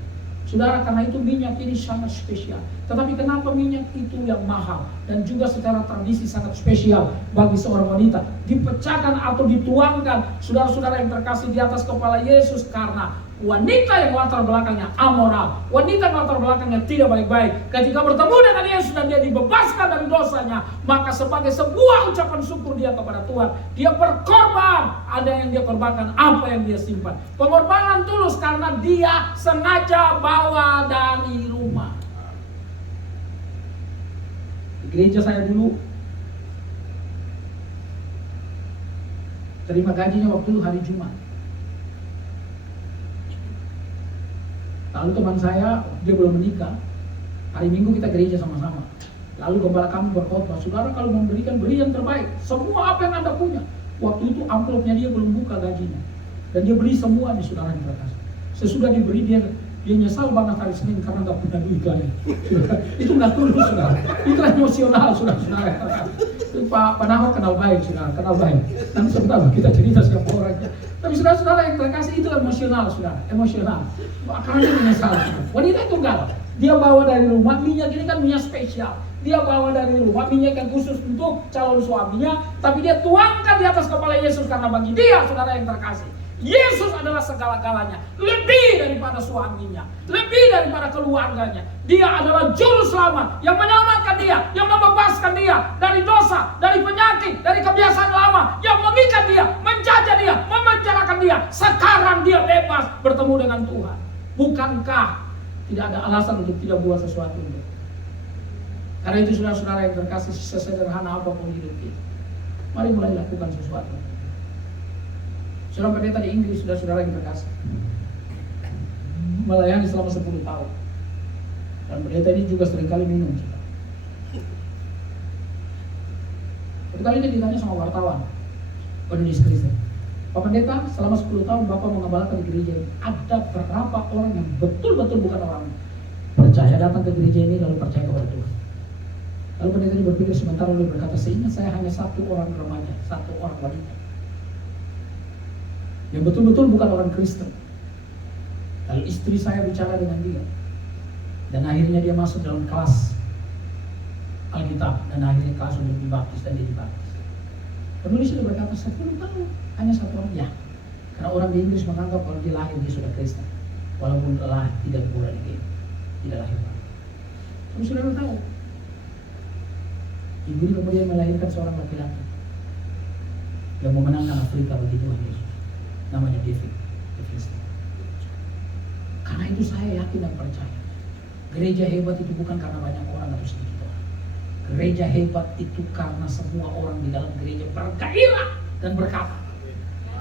Saudara, karena itu minyak ini sangat spesial. Tetapi kenapa minyak itu yang mahal dan juga secara tradisi sangat spesial bagi seorang wanita dipecahkan atau dituangkan, saudara-saudara yang terkasih, di atas kepala Yesus? Karena wanita yang latar belakangnya amoral, wanita yang latar belakangnya tidak baik-baik, ketika bertemu dengan Yesus dan dia dibebaskan dari dosanya, maka sebagai sebuah ucapan syukur dia kepada Tuhan, dia berkorban. Ada yang dia korbankan, apa yang dia simpan. Pengorbanan tulus karena dia sengaja bawa dari rumah. Di gereja saya dulu terima gajinya waktu itu hari Jumat. Lalu teman saya, dia belum menikah, hari Minggu kita gereja sama-sama. Lalu gembala kami berkhotbah, saudara kalau memberikan, beri yang terbaik, semua apa yang Anda punya. Waktu itu amplopnya dia belum buka gajinya, dan dia beli semua di saudara yang terkasih. Sesudah diberi dia nyesal banget hari Senin karena nggak punya duit lagi. Itu nggak tulus, saudara. Itu emosional, saudara yang terkasih. Pak Nahor kenal baik, saudara, kenal baik. Nanti sebentar kita cerita siapa orangnya. Tapi saudara-saudara yang terkasih itu emosional, saudara, emosional. Karena dia menyesal. Wanita itu enggak. Dia bawa dari rumah, minyak ini kan minyak spesial. Dia bawa dari rumah minyak yang khusus untuk calon suaminya, tapi dia tuangkan di atas kepala Yesus karena bagi dia, saudara yang terkasih, Yesus adalah segala-galanya, lebih daripada suaminya, lebih daripada keluarganya. Dia adalah juru selamat yang menyelamatkan dia, yang membebaskan dia dari dosa, dari penyakit, dari kebiasaan lama, yang mengikat dia, menjajah dia, memenjarakan dia. Sekarang dia bebas bertemu dengan Tuhan. Bukankah tidak ada alasan untuk tidak buat sesuatu untuk? Karena itu saudara-saudara yang terkasih, sesederhana apapun hidup kita, mari mulai lakukan sesuatu. Seorang pendeta di Inggris, saudara-saudara yang terkasih, melayani selama 10 tahun. Dan pendeta ini juga seringkali minum. Suatu kali dia ditanya sama wartawan, penulis Kristen, Pak Pendeta, selama 10 tahun Bapak mengembalakan di gereja ini, ada berapa orang yang betul-betul bukan orang percaya datang ke gereja ini lalu percaya kepada Tuhan? Lalu pendeta ini berpikir sebentar lalu berkata, seingat saya hanya 1 orang remaja, 1 orang wanita yang betul-betul bukan orang Kristen. Lalu istri saya bicara dengan dia, dan akhirnya dia masuk dalam kelas Alkitab, dan akhirnya kelas untuk dibaptis, dan dia dibaptis. Penulis sudah berkata 10 tahun hanya 1 orang. Ya, karena orang di Inggris menganggap kalau dia lahir dia sudah Kristen, walaupun telah tidak bulan ini, tidak lahir. Terus sudah tahu, ibu ini kemudian melahirkan seorang laki-laki yang memenangkan Afrika bagi Tuhan Yesus. Namanya David. Karena itu saya yakin dan percaya, gereja hebat itu bukan karena banyak orang atau sedikit orang. Gereja hebat itu karena semua orang di dalam gereja bergairah dan berkata,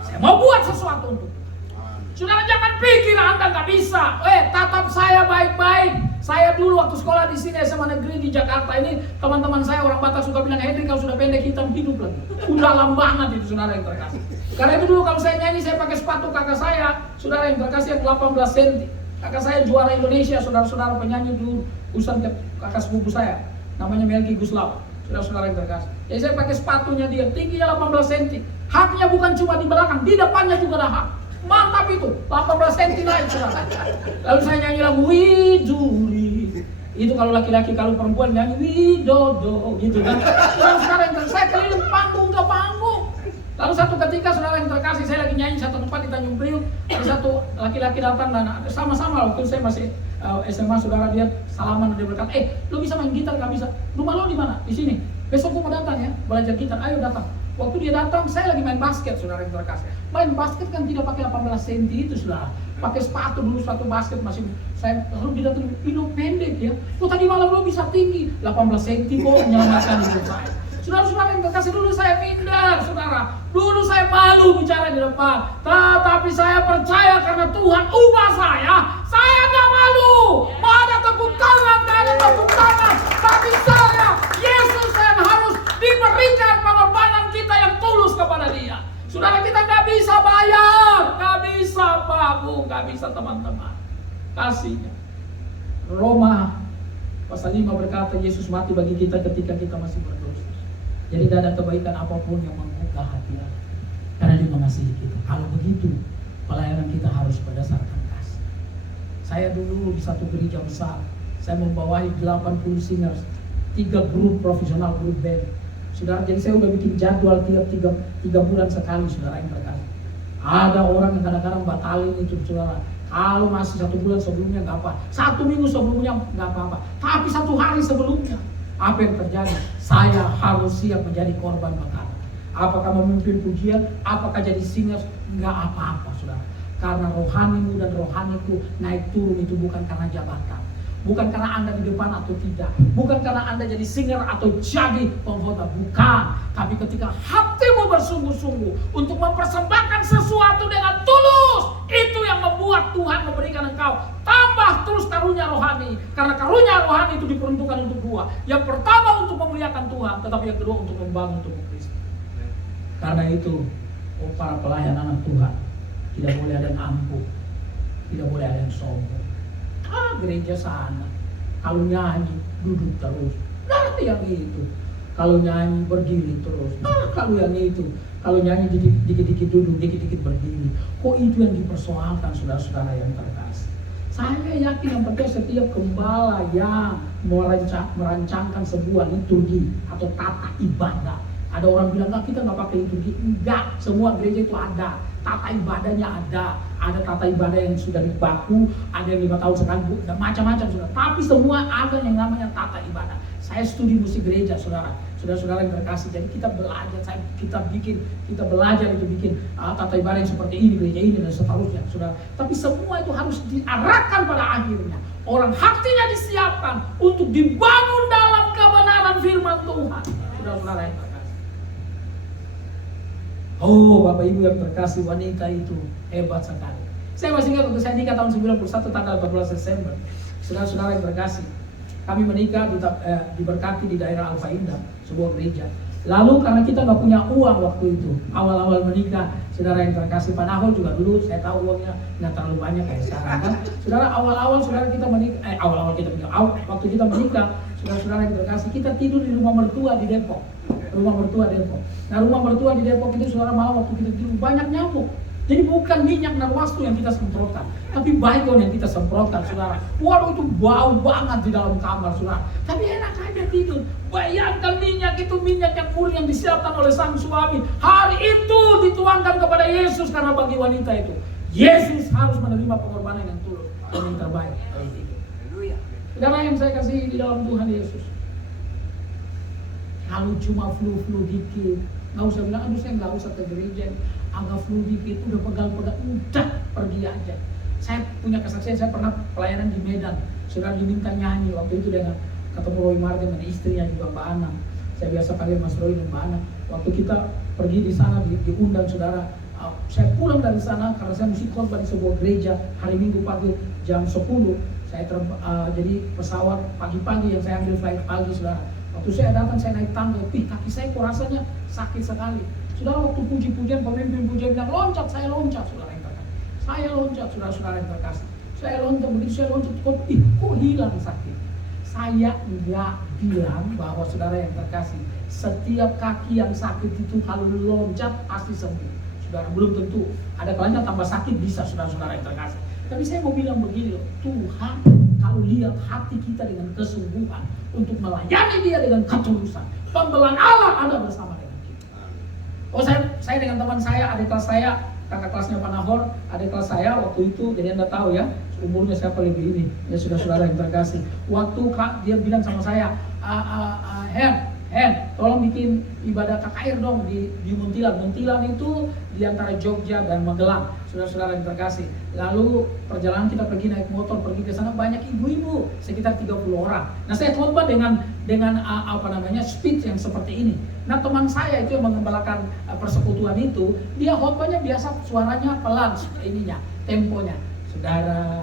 saya mau buat sesuatu untuk Tuhan. Saudara jangan pikir Anda nggak bisa. Tatap saya baik-baik. Saya dulu waktu sekolah di sini SMA negeri di Jakarta ini, teman-teman saya orang Batak suka bilang, Hendrik kalau sudah pendek hitam hidup lagi. Udah lama banget itu, saudara yang terkasih. Karena itu dulu kalau saya nyanyi saya pakai sepatu kakak saya, saudara yang terkasih, yang 18 cm. Kakak saya juara Indonesia, saudara-saudara penyanyi dulu, urusan kakak sepupu saya, namanya Melki Guslaw, saudara-saudara yang terkasih. Jadi saya pakai sepatunya dia, tingginya 18 cm. Haknya bukan cuma di belakang, di depannya juga ada hak. Mantap itu, 18 cm naik, saudara. Lalu saya nyanyi lagu Widuri. Itu kalau laki-laki, kalau perempuan nyanyi Widodo, gitu kan. Saudara yang terkasih, saya keliling panggung ke panggung. Lalu satu ketika, saudara yang terkasih, saya lagi nyanyi satu tempat di Tanjung Priok, ada satu laki-laki datang dan sama-sama waktu saya masih SMA, saudara, dia salaman, dia berkata, lu bisa main gitar? Nggak bisa. Rumah lo di mana? Di sini. Besok gua mau datang ya, belajar gitar. Ayo datang. Waktu dia datang, saya lagi main basket, saudara yang terkasih. Main basket kan tidak pakai 18 cm itu, saudara. Pakai sepatu dulu, sepatu basket masih. Saya lalu dia datang, lo pendek ya. Kok tadi malam lo bisa tinggi? 18 cm kok menyelamatkan hidup saya. Saudara-saudara yang terkasih, dulu saya minder, saudara. Dulu saya malu bicara di depan. Tetapi saya percaya karena Tuhan ubah saya. Saya nggak malu. Mau ada tepuk tangan, nggak ada tepuk tangan. Tapi saya, Yesus yang harus diberikan pengorbanan kita yang tulus kepada Dia. Saudara, kita nggak bisa bayar. Gak bisa teman-teman. Kasihnya. Roma pasal 5 berkata Yesus mati bagi kita ketika kita masih berdosa. Jadi tidak ada kebaikan apapun yang menggugah hati Allah. Karena Dia mengasihi kita. Kalau begitu, pelayanan kita harus berdasarkan kasih. Saya dulu di satu gereja besar, saya membawahi 80 singers, 3 grup profesional, grup band. Saudara, jadi saya udah bikin jadwal tiga bulan sekali, saudara yang terkasih. Ada orang yang kadang-kadang batalin itu, saudara. Kalau masih 1 bulan sebelumnya nggak apa, 1 minggu sebelumnya nggak apa-apa, tapi 1 hari sebelumnya, apa yang terjadi? Saya harus siap menjadi korban bakar. Apakah memimpin pujian, apakah jadi singers, nggak apa-apa, saudara. Karena rohanimu dan rohaniku naik turun itu bukan karena jabatan, bukan karena Anda di depan atau tidak, bukan karena Anda jadi singer atau jadi pengkhotbah, bukan. Tapi ketika hatimu bersungguh-sungguh untuk mempersembahkan sesuatu dengan tulus, itu yang membuat Tuhan memberikan engkau tambah terus karunia rohani. Karena karunia rohani itu diperuntukkan untuk 2. Yang pertama untuk memuliakan Tuhan, tetapi yang kedua untuk membangun tubuh Kristus. Karena itu, para pelayan anak Tuhan, tidak boleh ada yang angkuh, tidak boleh ada yang sombong. Gereja sana, kalau nyanyi duduk terus, nah yang itu. Kalau nyanyi berdiri terus, kalau yang itu. Kalau nyanyi dikit-dikit duduk, dikit-dikit berdiri. Kok itu yang dipersoalkan, saudara-saudara yang terkasih? Saya yakin yang penting setiap gembala yang merancangkan sebuah liturgi atau tata ibadah. Ada orang bilang, enggak, kita nggak pakai liturgi. Enggak, semua gereja itu ada. Tata ibadahnya ada tata ibadah yang sudah dibaku, ada yang 5 tahun sekali, dan macam-macam, saudara. Tapi semua ada yang namanya tata ibadah. Saya studi musik gereja, saudara-saudara yang terkasih. Jadi kita belajar, kita belajar itu bikin tata ibadah yang seperti ini, gereja ini dan seterusnya, saudara. Tapi semua itu harus diarahkan pada akhirnya. Orang hatinya disiapkan untuk dibangun dalam kebenaran firman Tuhan, saudara-saudara yang terkasih. Oh, Bapak Ibu yang terkasih, wanita itu hebat sekali. Saya masih ingat waktu saya nikah tahun 91 tanggal 14 Desember. Saudara-saudara yang terkasih, kami menikah diberkati di daerah Alfa Indah, sebuah gereja. Lalu karena kita nggak punya uang waktu itu, awal-awal menikah, saudara yang terkasih, Pak Nahol juga dulu saya tahu uangnya nggak terlalu banyak kayak sekarang kan. Saudara, awal-awal saudara kita menikah, waktu kita menikah, saudara-saudara yang terkasih, kita tidur di rumah mertua di Depok. Rumah mertua Depok. Nah, rumah mertua di Depok itu, saudara, malam waktu kita tidur banyak nyamuk. Jadi bukan minyak narwastu yang kita semprotkan, tapi baygon yang kita semprotkan, saudara. Waduh, itu bau banget di dalam kamar, saudara. Tapi enak aja tidur. Bayangkan minyak itu, minyak yang murni yang disiapkan oleh sang suami. Hari itu dituangkan kepada Yesus, karena bagi wanita itu, Yesus harus menerima pengorbanan yang tulus dan yang terbaik. Saudara yang saya kasih di dalam Tuhan Yesus, kalau cuma flu-flu dikit, nggak usah bilang, aduh saya nggak usah ke gereja, agak flu dikit, udah pegal-pegal, udah pergi aja. Saya punya kesaksian, saya pernah pelayanan di Medan, saudara diminta nyanyi, waktu itu dengan ketemu Roy Martin dan istrinya juga Mbak Ana. Saya biasa panggil Mas Roy dan Mbak Ana. Waktu kita pergi di sana, diundang, saudara, saya pulang dari sana karena saya mesti khotbah di sebuah gereja hari Minggu pagi jam 10. Saya jadi pesawat pagi-pagi yang saya ambil flight pagi, saudara. Waktu saya datang, saya naik tangga, kaki saya kok rasanya sakit sekali. Saudara, waktu puji-pujian, pemimpin pujian bilang loncat, saya loncat, saudara yang terkasih. Saya loncat, saudara-saudara yang terkasih. Saya loncat, begitu saya loncat, kok hilang sakit. Saya enggak bilang bahwa, saudara yang terkasih, setiap kaki yang sakit itu kalau loncat pasti sembuh. Saudara, belum tentu. Ada kalanya tambah sakit bisa, saudara-saudara yang terkasih. Tapi saya mau bilang begini loh, Tuhan kalau lihat hati kita dengan kesungguhan untuk melayani Dia dengan ketulusan, pembelaan Allah ada bersama dengan kita. Oh, saya dengan teman saya, adik kelas saya, kakak kelasnya Pak Nahor, adik kelas saya waktu itu, jadi Anda tahu ya, umurnya siapa lebih ini, ya sudah saudara yang terkasih. Waktu dia bilang sama saya, Hen, tolong bikin ibadah KKR dong di Muntilan. Muntilan itu di antara Jogja dan Magelang, saudara-saudara yang terkasih. Lalu perjalanan kita pergi naik motor, pergi ke sana banyak ibu-ibu, sekitar 30 orang. Nah, saya khotbah dengan speech yang seperti ini. Nah, teman saya itu yang mengembalakan persekutuan itu, dia khotbahnya biasa suaranya pelan, ininya, temponya. Saudara,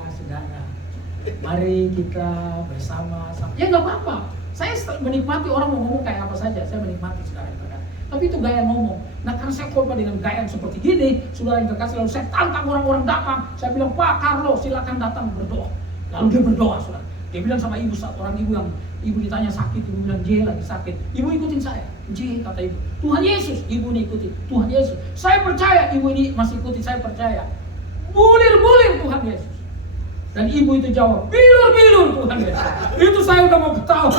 mari kita bersama-sama. Ya nggak apa-apa. Saya menikmati orang mau ngomong kayak apa saja, saya menikmati, saudara yang terkasih. Tapi itu gaya ngomong. Nah karena saya khotbah dengan gaya yang seperti gini, saudara yang terkasih, lalu saya tantang orang-orang datang. Saya bilang, Pak Carlo silakan datang berdoa. Lalu dia berdoa, saudara. Dia bilang sama ibu, orang ibu yang ibu ditanya sakit, ibu bilang J lagi sakit. Ibu ikutin saya. J kata ibu, Tuhan Yesus. Ibu ini ikuti Tuhan Yesus. Saya percaya, ibu ini masih ikuti, saya percaya. Bulir-bulir Tuhan Yesus. Dan ibu itu jawab, bilur-bilur Tuhan Yesus. Itu saya udah mau ketawa.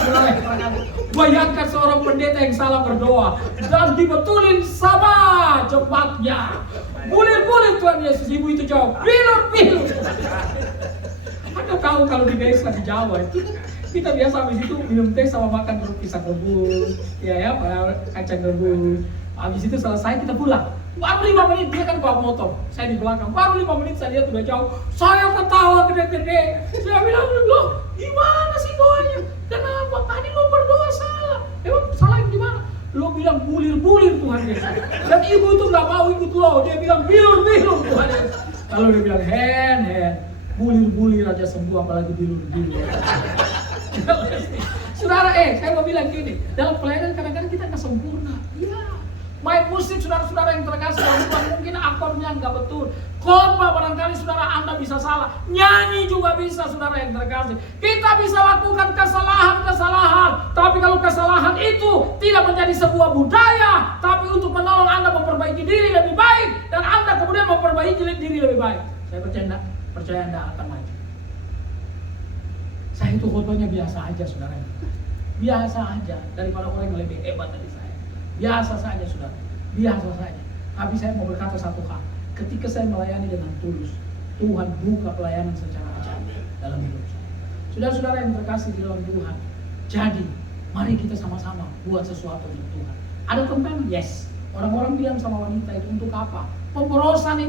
Bayangkan seorang pendeta yang salah berdoa dan dibetulin sama cepatnya. Bulir-bulir Tuhan Yesus. Ibu itu jawab, bilur-bilur. Anda tahu kalau di desa di Jawa itu kita biasa habis itu minum teh sama makan pisang rebus, ya kacang rebus. Habis itu selesai kita pulang. Baru 5 menit dia kan bawa motor, saya di belakang. Baru 5 menit saya lihat udah jauh. Saya ketawa gede-gede. Saya bilang, loh gimana sih doanya? Kenapa? Tadi lo berdoa salah. Emang salah gimana? Lo bilang bulir-bulir Tuhan Yesus. Dan ibu itu nggak mau ikut lo. Dia bilang bilur-bilur Tuhan Yesus. Lalu dia bilang hen. Bulir-bulir aja sembuh apalagi bilur-bilur. Saudara, saya mau bilang gini, dalam pelayanan kadang-kadang kita nggak sempurna. Iya. Main musik saudara-saudara yang terkasih dalam Tuhan, mungkin akornya nggak betul. Khotbah barangkali saudara Anda bisa salah. Nyanyi juga bisa saudara yang terkasih. Kita bisa lakukan kesalahan-kesalahan. Tapi kalau kesalahan itu tidak menjadi sebuah budaya, tapi untuk menolong Anda memperbaiki diri lebih baik, dan Anda kemudian memperbaiki diri lebih baik, saya percaya Anda akan maju. Saya itu khotbahnya biasa aja saudara. Biasa aja daripada orang yang lebih hebat dari saya. Biasa saja saudara, biasa saja. Tapi saya mau berkata satu hal, ketika saya melayani dengan tulus, Tuhan buka pelayanan secara ajaib dalam hidup saya. Saudara-saudara yang terkasih di dalam Tuhan, jadi mari kita sama-sama buat sesuatu untuk Tuhan. Ada campaign? Yes. Orang-orang bilang sama wanita itu untuk apa? Pemborosan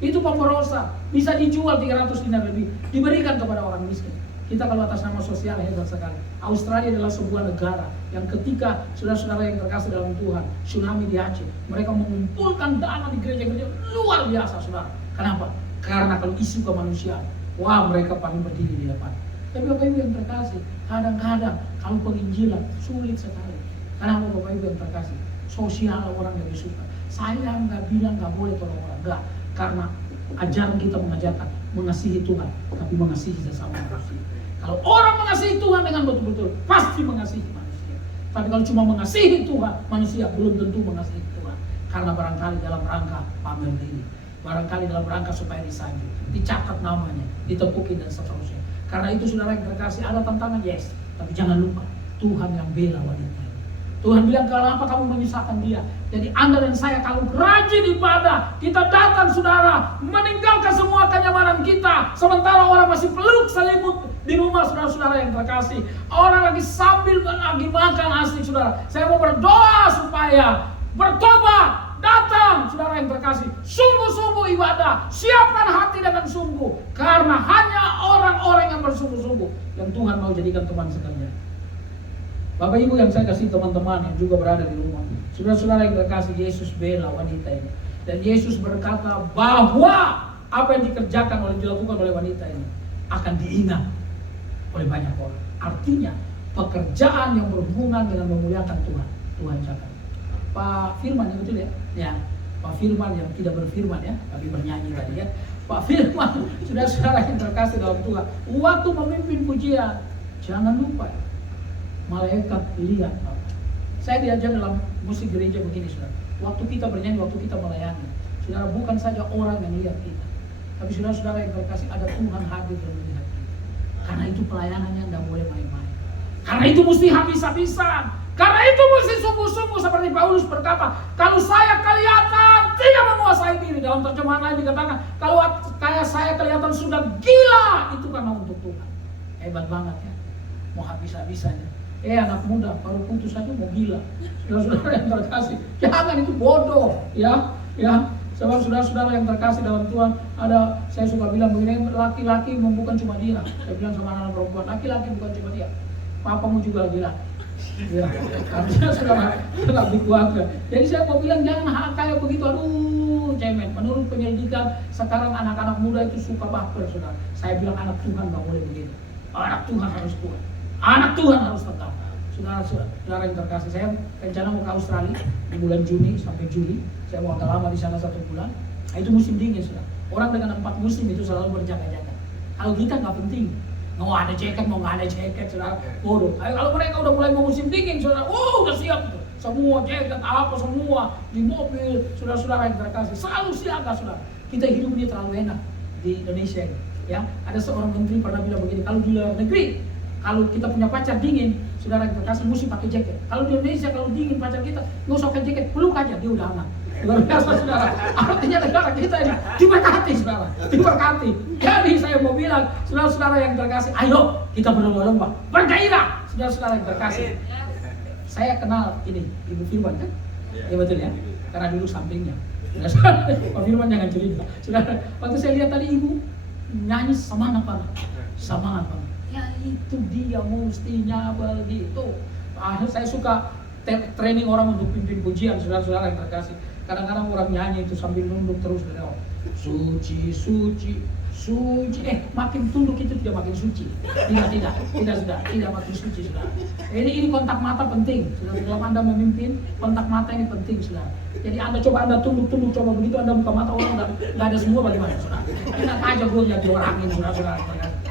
itu pemborosan. Bisa dijual 300 dinar lebih, diberikan kepada orang miskin. Kita kalau atas nama sosial hebat sekali. Australia adalah sebuah negara yang ketika saudara-saudara yang terkasih dalam Tuhan, tsunami di Aceh, mereka mengumpulkan dana di gereja-gereja luar biasa saudara. Kenapa? Karena kalau isu kemanusiaan, mereka paling berdiri di depan. Tapi Bapak Ibu yang terkasih, kadang-kadang kalau penginjilan sulit sekali. Kenapa Bapak Ibu yang terkasih? Sosial orang lebih suka. Saya nggak bilang nggak boleh tolong orang, nggak. Karena ajaran kita mengajarkan mengasihi Tuhan, tapi mengasihi sesama manusia. Kalau orang mengasihi Tuhan dengan betul-betul, pasti mengasihi manusia. Tapi kalau cuma mengasihi Tuhan, manusia belum tentu mengasihi Tuhan. Karena barangkali dalam rangka pamer diri, barangkali dalam rangka supaya disanjung, dicatat namanya, ditepukin dan seterusnya. Karena itu saudara yang terkasih, ada tantangan, yes. Tapi jangan lupa, Tuhan yang bela wanita. Tuhan bilang, kenapa kamu menyusahkan dia? Jadi Anda dan saya kalau rajin ibadah, kita datang saudara, meninggalkan semua kenyamanan kita, sementara orang masih peluk selimut di rumah saudara-saudara yang terkasih. Orang lagi sambil lagi makan asik saudara. Saya mau berdoa supaya bertobat, datang saudara yang terkasih, sungguh-sungguh ibadah, siapkan hati dengan sungguh, karena hanya orang-orang yang bersungguh-sungguh yang Tuhan mau jadikan teman sekalian. Bapak Ibu yang saya kasih, teman-teman yang juga berada di rumah, saudara-saudara yang terkasih, Yesus bela wanita ini. Dan Yesus berkata bahwa apa yang dilakukan oleh wanita ini akan diingat oleh banyak orang. Artinya pekerjaan yang berhubungan dengan memuliakan Tuhan catat. Pak Firman yang betul ya, Pak Firman yang tidak berfirman ya, tapi bernyanyi tadi ya. Pak Firman, saudara-saudara yang terkasih dalam Tuhan, waktu memimpin pujian, jangan lupa ya, malaikat lihat. Saya diajar dalam musik gereja begini saudara, waktu kita bernyanyi, waktu kita melayani, saudara, bukan saja orang yang lihat kita, tapi saudara-saudara yang terkasih, ada Tuhan hadir dan melihat kita. Karena itu pelayanannya tidak boleh main-main. Karena itu mesti habis-habisan. Karena itu mesti sungguh-sungguh, seperti Paulus berkata, kalau saya kelihatan tidak menguasai diri. Dalam terjemahan lain dikatakan, kalau kayak saya kelihatan sudah gila, itu karena untuk Tuhan. Hebat banget ya, mau habis-habisannya. Anak muda baru putus saja mau gila. Saudara-saudara yang terkasih, jangan, itu bodoh ya. Sebab saudara-saudara yang terkasih dalam Tuhan, saya suka bilang begini, laki-laki bukan cuma dia. Saya bilang sama anak-anak perempuan, laki-laki bukan cuma dia, papamu juga laki-laki. Ya, artinya saudara lebih kuat. Jadi saya mau bilang jangan kayak begitu, aduh cemen. Menurut penyelidikan sekarang anak-anak muda itu suka baper saudara. Saya bilang anak Tuhan nggak boleh begitu. Anak Tuhan harus kuat. Anak Tuhan harus tetap. saudara yang terkasih, saya rencana mau ke Australia di bulan Juni sampai Juli. Saya mau agak lama di sana 1 bulan. Nah, itu musim dingin sudah. Orang dengan 4 musim itu selalu berjaga-jaga. Kalau kita nggak penting, mau ada jaket mau nggak ada jaket, saudara, bodoh. Kalau mereka udah mulai mau musim dingin, saudara, udah siap tuh. Semua jaket apa semua di mobil, saudara-saudara yang terkasih selalu siaga, saudara. Kita hidup ini terlalu enak di Indonesia ini. Ya, ada seorang menteri pernah bilang begini, kalau di luar negeri, kalau kita punya pacar dingin, saudara yang terkasih mesti pakai jaket. Kalau di Indonesia kalau dingin pacar kita nggak usah pakai jaket, peluk aja dia udah aman. Luar biasa, saudara. Artinya negara kita ini diberkati, saudara, diberkati. Jadi saya mau bilang, saudara-saudara yang terkasih, ayo kita berlomba-lomba, bergairah, saudara-saudara yang terkasih. Saya kenal ini Ibu Firman kan? Ya betul ya, karena dulu sampingnya. Pak Firman jangan cerita. Saudara, waktu saya lihat tadi Ibu nyanyi semangat banget, semangat banget. Ya itu dia mestinya begitu. Saya suka training orang untuk pimpin pujian, saudara-saudara yang terkasih. Kadang-kadang orang nyanyi itu sambil nunduk terus, suci, suci, suci. Makin tunduk itu tidak makin suci. Tidak makin suci, saudara. Ini kontak mata penting, saudara. Dalam Anda memimpin, kontak mata ini penting, saudara. Jadi Anda tunduk, coba begitu Anda buka mata orang dan nggak ada semua bagaimana, saudara. Enak aja gue jadi orangin, saudara.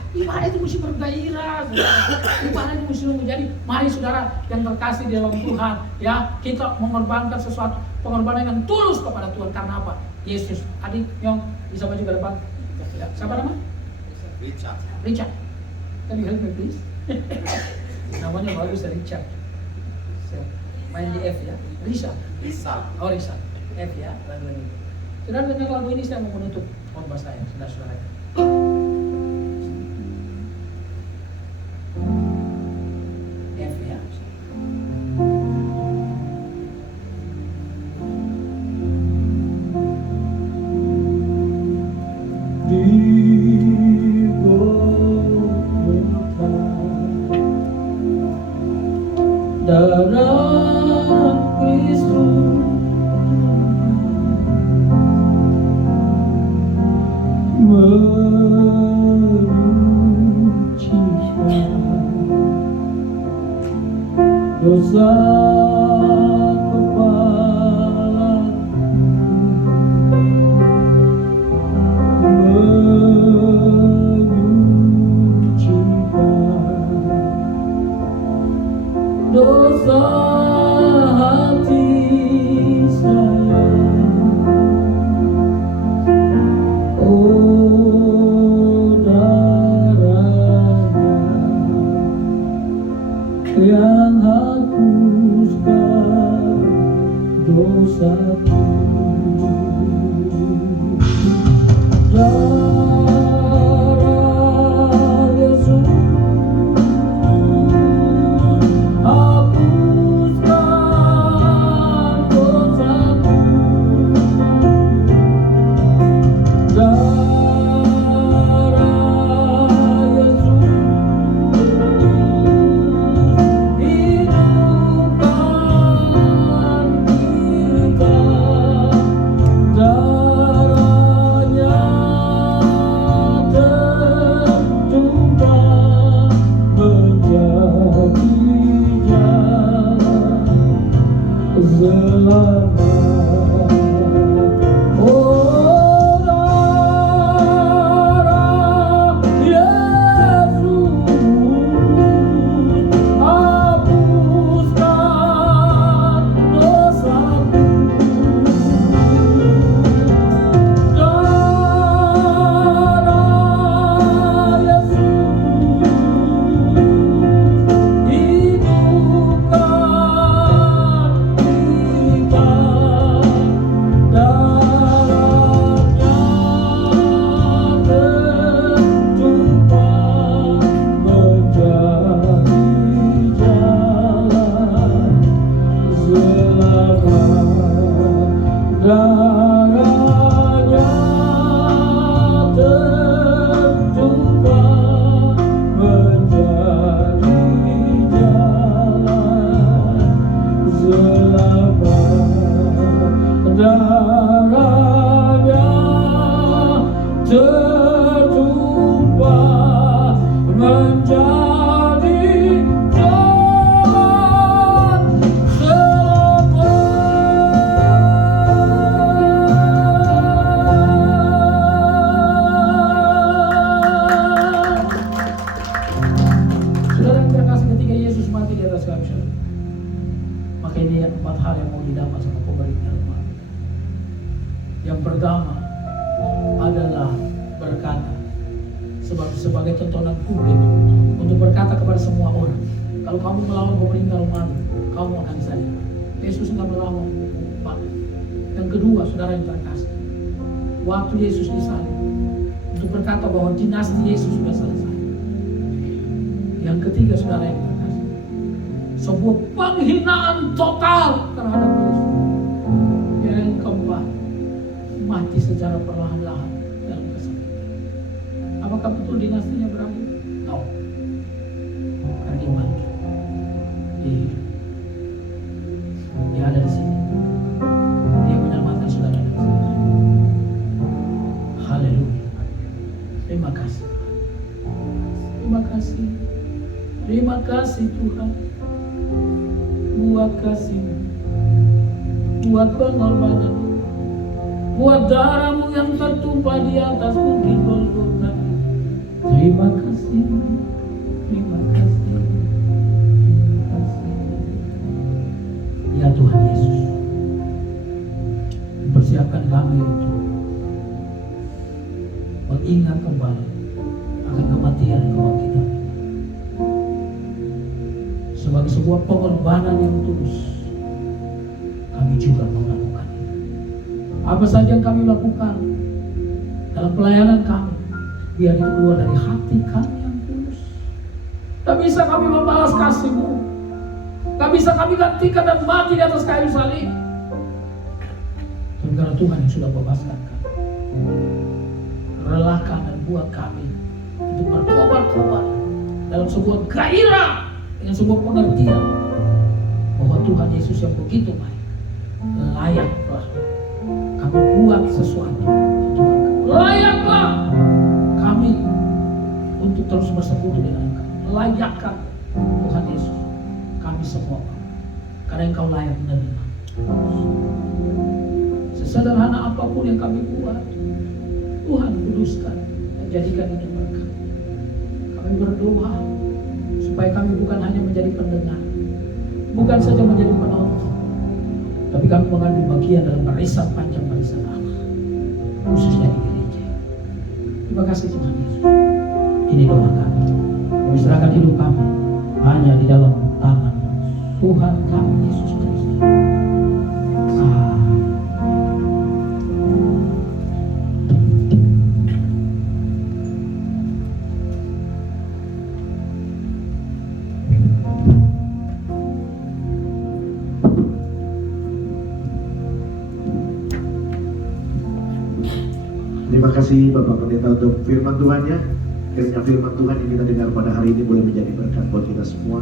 Ibadah itu mesti bergairah, saudara. Ibadah itu mesti menjadi, mari saudara yang terkasih di dalam Tuhan, ya kita mengorbankan sesuatu, pengorbanan yang tulus kepada Tuhan. Karena apa? Yesus. Adik, Nyong, bisa maju ke depan. Siapa nama? Richard. Can you help me please? Namanya bagus, Richard. Main di F ya. Risa. Oh Risa. F ya. Lagu-lagu. Saudara dengar lagu ini, saya mau menutup khotbah saya, saudara-saudara. F ya. Darah Kristus menyucikan dosa dosa hati saya, oh darahnya yang hapuskan dosaku. tertumpah menjadi jalan. Yang pertama adalah berkata, sebab sebagai tontonan publik untuk berkata kepada semua orang, kalau kamu melawan pemerintah Romawi, kamu akan disalib. Yesus enggak melawan. Pak. Yang kedua, saudara yang terkasih, waktu Yesus disalib, untuk berkata bahwa dinasti Yesus sudah selesai. Yang ketiga, saudara yang terkasih, sebuah penghinaan total terhadap Yesus. Yang keempat, mati secara perlahan-lahan dalam kesakitan. Apakah betul dinastinya berakhir? No. Karena dia mati. Dia ada di sini. Dia menyelamatkan saudara dan saya. Haleluya. Terima kasih. Terima kasih. Terima kasih Tuhan. Buat kasih-Mu, buat pengorbanan, buat darah-Mu yang tertumpah di atas bukit Golgota. Terima kasih. Terima kasih. Terima kasih. Ya Tuhan Yesus, persiapkan kami untuk mengingat kembali akan kematian dan kebangkitan sebagai sebuah pengorbanan yang tulus. Kami juga melakukan itu. Apa saja yang kami lakukan dalam pelayanan kami, biar itu keluar dari hati kami yang tulus. Tak bisa kami membalas kasih-Mu, tak bisa kami gantikan dan mati di atas kayu salib. Karena Tuhan yang sudah bebaskan kami, relakan dan buat kami untuk bertobat-tobat dalam sebuah gairah, dengan sebuah pengertian bahwa Tuhan Yesus yang begitu baik, layaklah kami buat sesuatu. Layaklah kami untuk terus bersekutu dengan Engkau. Layakkan Tuhan Yesus kami semua, karena Engkau layak menerima. Sesederhana apapun yang kami buat, Tuhan kuduskan dan jadikan itu berkat. Kami berdoa supaya kami bukan hanya menjadi pendengar, bukan saja menjadi penonton, tapi kami mengambil bagian dalam barisan panjang barisan Allah, khususnya di gereja. Terima kasih Tuhan Yesus. Ini doa kami. Kami serahkan hidup kami hanya di dalam tangan Tuhan kami Yesus Kristus. Terima kasih Bapak Pendeta untuk firman Tuhan-Nya. Kiranya firman Tuhan yang kita dengar pada hari ini boleh menjadi berkat buat kita semua.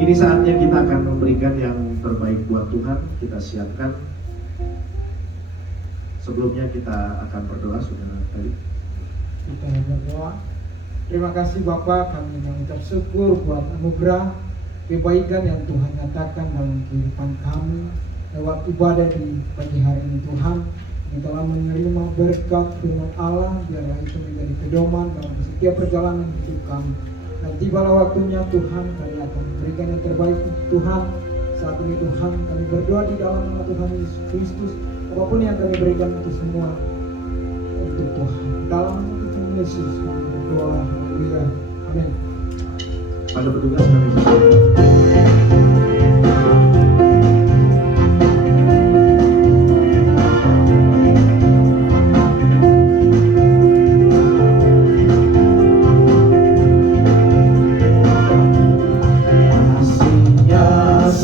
Ini saatnya kita akan memberikan yang terbaik buat Tuhan. Kita siapkan. Sebelumnya kita akan berdoa, saudara tadi. Kita berdoa. Terima kasih Bapak, kami mengucap syukur buat anugerah kebaikan yang Tuhan nyatakan dalam kehidupan kami lewat ibadah di pagi hari ini. Tuhan, kami telah menerima berkat firman Allah, biarlah itu menjadi pedoman dalam setiap perjalanan hidup kami. Dan tibalah waktunya Tuhan, kami akan memberikan yang terbaik untuk Tuhan. Saat ini Tuhan, kami berdoa di dalam nama Tuhan Yesus Kristus, apapun yang kami berikan itu semua untuk Tuhan. Dalam nama Tuhan Yesus kami berdoa. Haleluya. Amin. Pada petugas kami berdoa.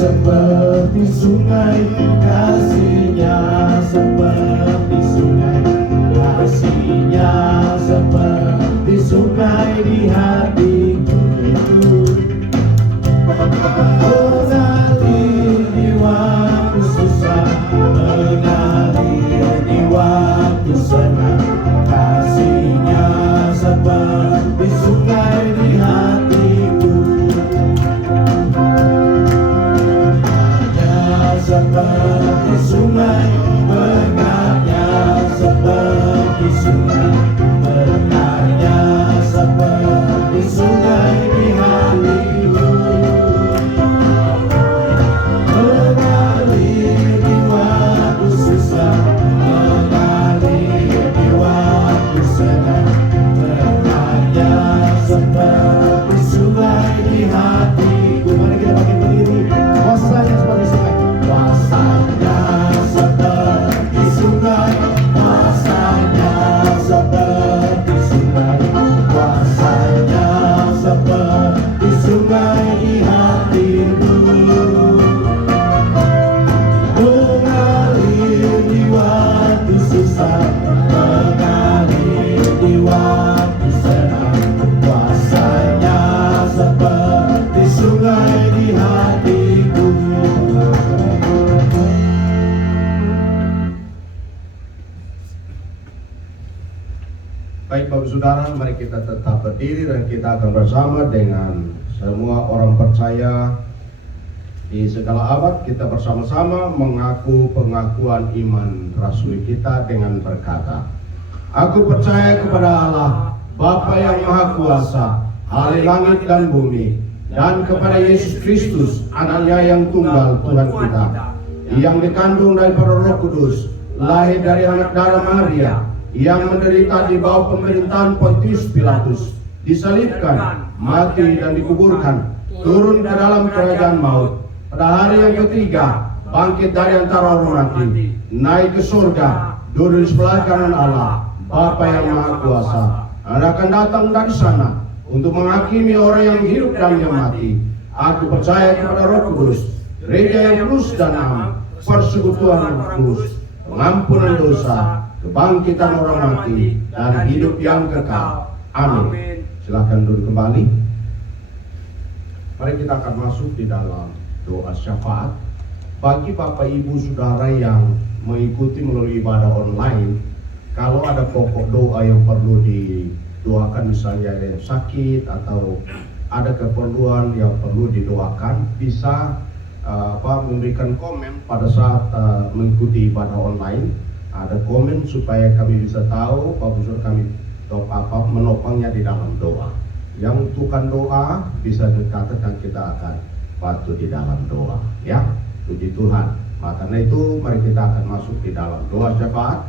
Seperti sungai, kasihnya seperti sungai, kasihnya seperti sungai di hatiku. Mengalir di waktu susah, mengalir di waktu senang, kasihnya seperti sungai di hatiku. Seperti sungai, berkatnya seperti sungai, berkatnya seperti Baik Bapak Saudara, mari kita tetap berdiri dan kita akan bersama dengan semua orang percaya di segala abad. Kita bersama-sama mengaku pengakuan iman rasuli kita dengan berkata, Aku percaya kepada Allah, Bapa yang Maha Kuasa, Ahli langit dan bumi, dan kepada Yesus Kristus, anaknya yang tunggal Tuhan kita, yang dikandung daripada Roh Kudus, lahir dari anak darah Maria, yang menderita di bawah pemerintahan Pontius Pilatus, disalibkan, mati dan dikuburkan, turun ke dalam kerajaan maut, pada hari yang ketiga bangkit dari antara orang mati, naik ke surga, duduk di sebelah kanan Allah, Bapa yang Maha Kuasa, dan akan datang dari sana untuk menghakimi orang yang hidup dan yang mati. Aku percaya kepada Roh Kudus, gereja yang kudus dan am, persekutuan Roh Kudus, pengampunan dosa, kebangkitan orang mati, dan hidup yang kekal. Amin. Silakan duduk kembali. Mari kita akan masuk di dalam doa syafaat. Bagi Bapak Ibu Saudara yang mengikuti melalui ibadah online, kalau ada pokok doa yang perlu didoakan, misalnya ada yang sakit atau ada keperluan yang perlu didoakan, bisa memberikan komen pada saat mengikuti ibadah online. Ada komen supaya kami bisa tahu Bapak Saudara kami menopangnya di dalam doa. Yang bukan doa bisa dikatakan kita akan bantu di dalam doa, ya. Puji Tuhan. Maka karena itu mari kita akan masuk di dalam doa syafaat.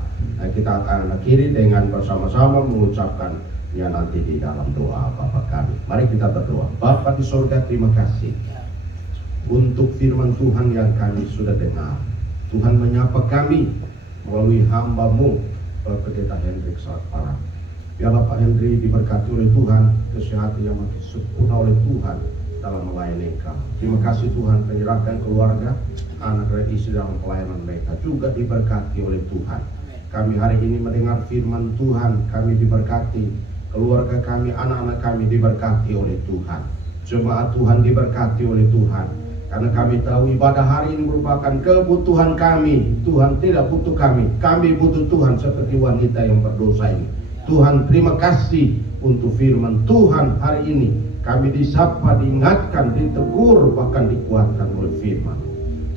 Kita akan akhiri dengan bersama-sama mengucapkan ya nanti di dalam doa Bapa kami. Mari kita berdoa. Bapa di surga, terima kasih untuk firman Tuhan yang kami sudah dengar. Tuhan menyapa kami melalui hamba-Mu Pendeta Hendrik Sarpara. Biarlah Pak Hendri diberkati oleh Tuhan, kesehatan yang makin sempurna oleh Tuhan dalam melayani Engkau. Terima kasih Tuhan, penyerahkan keluarga, anak dan istri dalam pelayanan mereka juga diberkati oleh Tuhan. Kami hari ini mendengar firman Tuhan, kami diberkati, keluarga kami, anak-anak kami diberkati oleh Tuhan. Jemaat Tuhan diberkati oleh Tuhan. Karena kami tahu ibadah hari ini merupakan kebutuhan kami. Tuhan tidak butuh kami butuh Tuhan seperti wanita yang berdosa ini. Tuhan, terima kasih untuk firman Tuhan hari ini. Kami disapa, diingatkan, ditegur, bahkan dikuatkan oleh firman.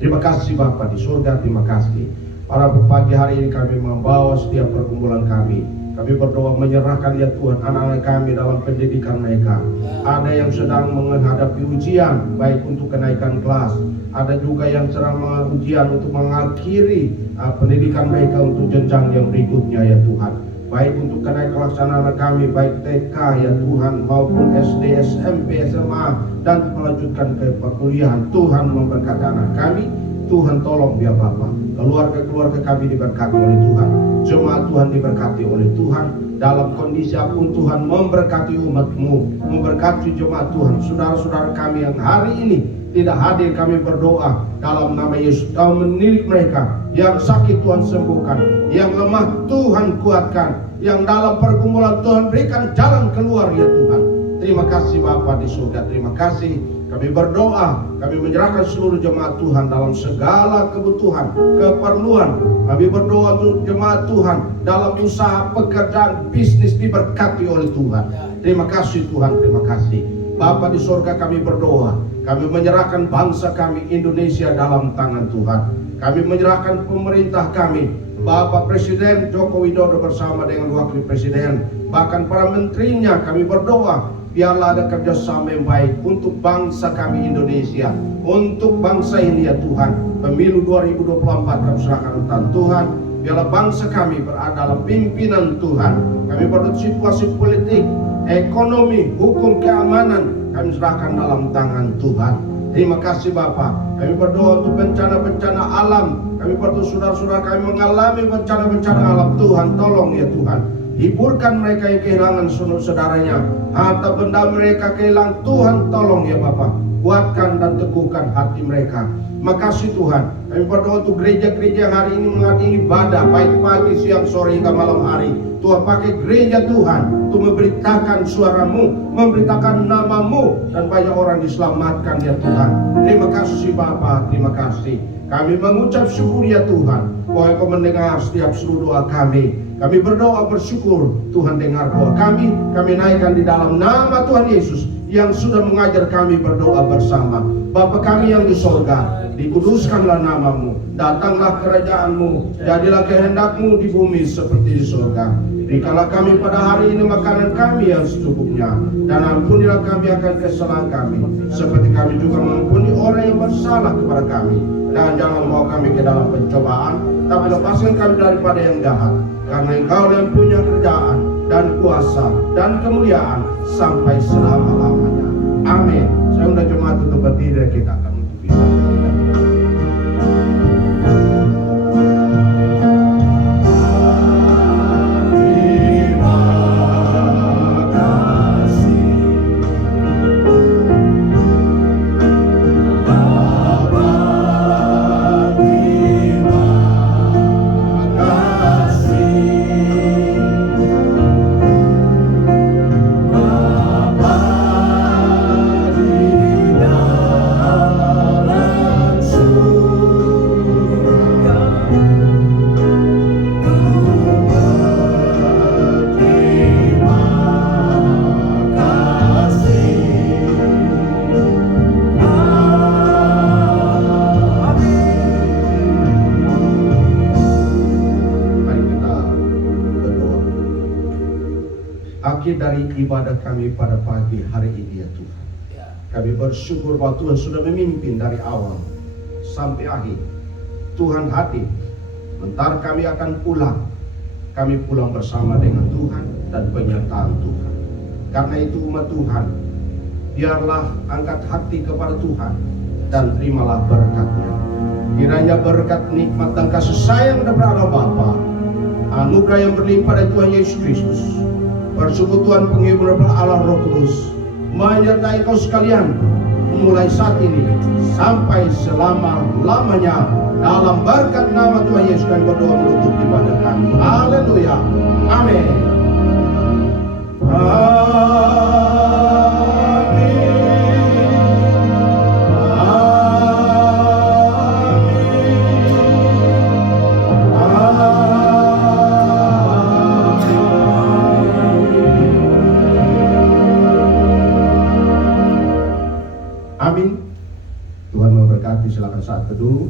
Terima kasih Bapa di surga, terima kasih. Pada pagi hari ini kami membawa setiap pergumulan kami. Kami berdoa menyerahkan ya Tuhan anak-anak kami dalam pendidikan mereka. Ada yang sedang menghadapi ujian, baik untuk kenaikan kelas. Ada juga yang sedang ujian untuk mengakhiri pendidikan mereka untuk jenjang yang berikutnya ya Tuhan. Baik untuk kenaikan pelaksanaan anak kami, baik TK ya Tuhan maupun SD, SMP, SMA dan melanjutkan ke perkuliahan. Tuhan memberkati anak kami. Tuhan tolong dia Bapa. Keluarga-keluarga kami diberkati oleh Tuhan. Jemaat Tuhan diberkati oleh Tuhan. Dalam kondisi apapun Tuhan memberkati umat-Mu, memberkati jemaat Tuhan. Saudara-saudara kami yang hari ini tidak hadir, kami berdoa dalam nama Yesus. Kau menilik mereka. Yang sakit Tuhan sembuhkan, yang lemah Tuhan kuatkan, yang dalam pergumulan Tuhan berikan jalan keluar ya Tuhan. Terima kasih Bapa di surga, terima kasih. Kami berdoa, kami menyerahkan seluruh jemaat Tuhan dalam segala kebutuhan, keperluan. Kami berdoa untuk jemaat Tuhan dalam usaha, pekerjaan, bisnis diberkati oleh Tuhan. Terima kasih Tuhan, terima kasih. Bapa di surga, kami berdoa, kami menyerahkan bangsa kami Indonesia dalam tangan Tuhan. Kami menyerahkan pemerintah kami, Bapak Presiden Joko Widodo bersama dengan Wakil Presiden, bahkan para menterinya. Kami berdoa, biarlah ada kerjasama yang baik untuk bangsa kami Indonesia, untuk bangsa ini ya Tuhan. Pemilu 2024 kami serahkan tangan Tuhan. Biarlah bangsa kami berada dalam pimpinan Tuhan. Kami berdoa situasi politik, ekonomi, hukum, keamanan kami serahkan dalam tangan Tuhan. Terima kasih Bapak. Kami berdoa untuk bencana-bencana alam. Kami berdoa saudara-saudara kami mengalami bencana-bencana alam. Tuhan tolong ya Tuhan. Hiburkan mereka yang kehilangan saudaranya. Harta benda mereka kehilangan. Tuhan tolong ya Bapak. Kuatkan dan teguhkan hati mereka. Makasih Tuhan. Kami berdoa untuk gereja-gereja yang hari ini menghadiri ibadah, baik pagi, siang, sore hingga malam hari. Tuhan pakai gereja Tuhan untuk memberitakan suara-Mu, memberitakan nama-Mu, dan banyak orang diselamatkan ya Tuhan. Terima kasih Bapa, terima kasih. Kami mengucap syukur ya Tuhan, bahwa Engkau mendengar setiap seluruh doa kami. Kami berdoa bersyukur, Tuhan dengar doa kami. Kami naikkan di dalam nama Tuhan Yesus yang sudah mengajar kami berdoa bersama. Bapa kami yang di sorga, dikuduskanlah namamu, datanglah kerajaan-Mu, jadilah kehendak-Mu di bumi seperti di sorga. Berikanlah kami pada hari ini makanan kami yang secukupnya, dan ampunilah kami akan kesalahan kami, seperti kami juga mengampuni orang yang bersalah kepada kami. Dan jangan membawa kami ke dalam pencobaan, tapi lepaskan kami daripada yang jahat. Karena Engkau yang punya kerajaan dan kuasa dan kemuliaan sampai selama-lamanya. Amin. Saya undang jemaat untuk berdiri dan kita akan menutup ibadah. Akhir dari ibadah kami pada pagi hari ini ya Tuhan, kami bersyukur bahwa Tuhan sudah memimpin dari awal sampai akhir. Tuhan hadir, bentar kami akan pulang. Kami pulang bersama dengan Tuhan dan penyertaan Tuhan. Karena itu umat Tuhan, biarlah angkat hati kepada Tuhan dan terimalah berkat-Nya. Kiranya berkat, nikmat dan kasih sayang daripada Bapa, anugerah yang berlimpah dari Tuhan Yesus Kristus, persekutuan penghibur Allah Roh Kudus menyertai kau sekalian mulai saat ini sampai selama-lamanya. Dalam berkat nama Tuhan Yesus kami berdoa menutup ibadah kami. Haleluya. Amin. Amin. Tuhan memberkati. Silakan saat teduh.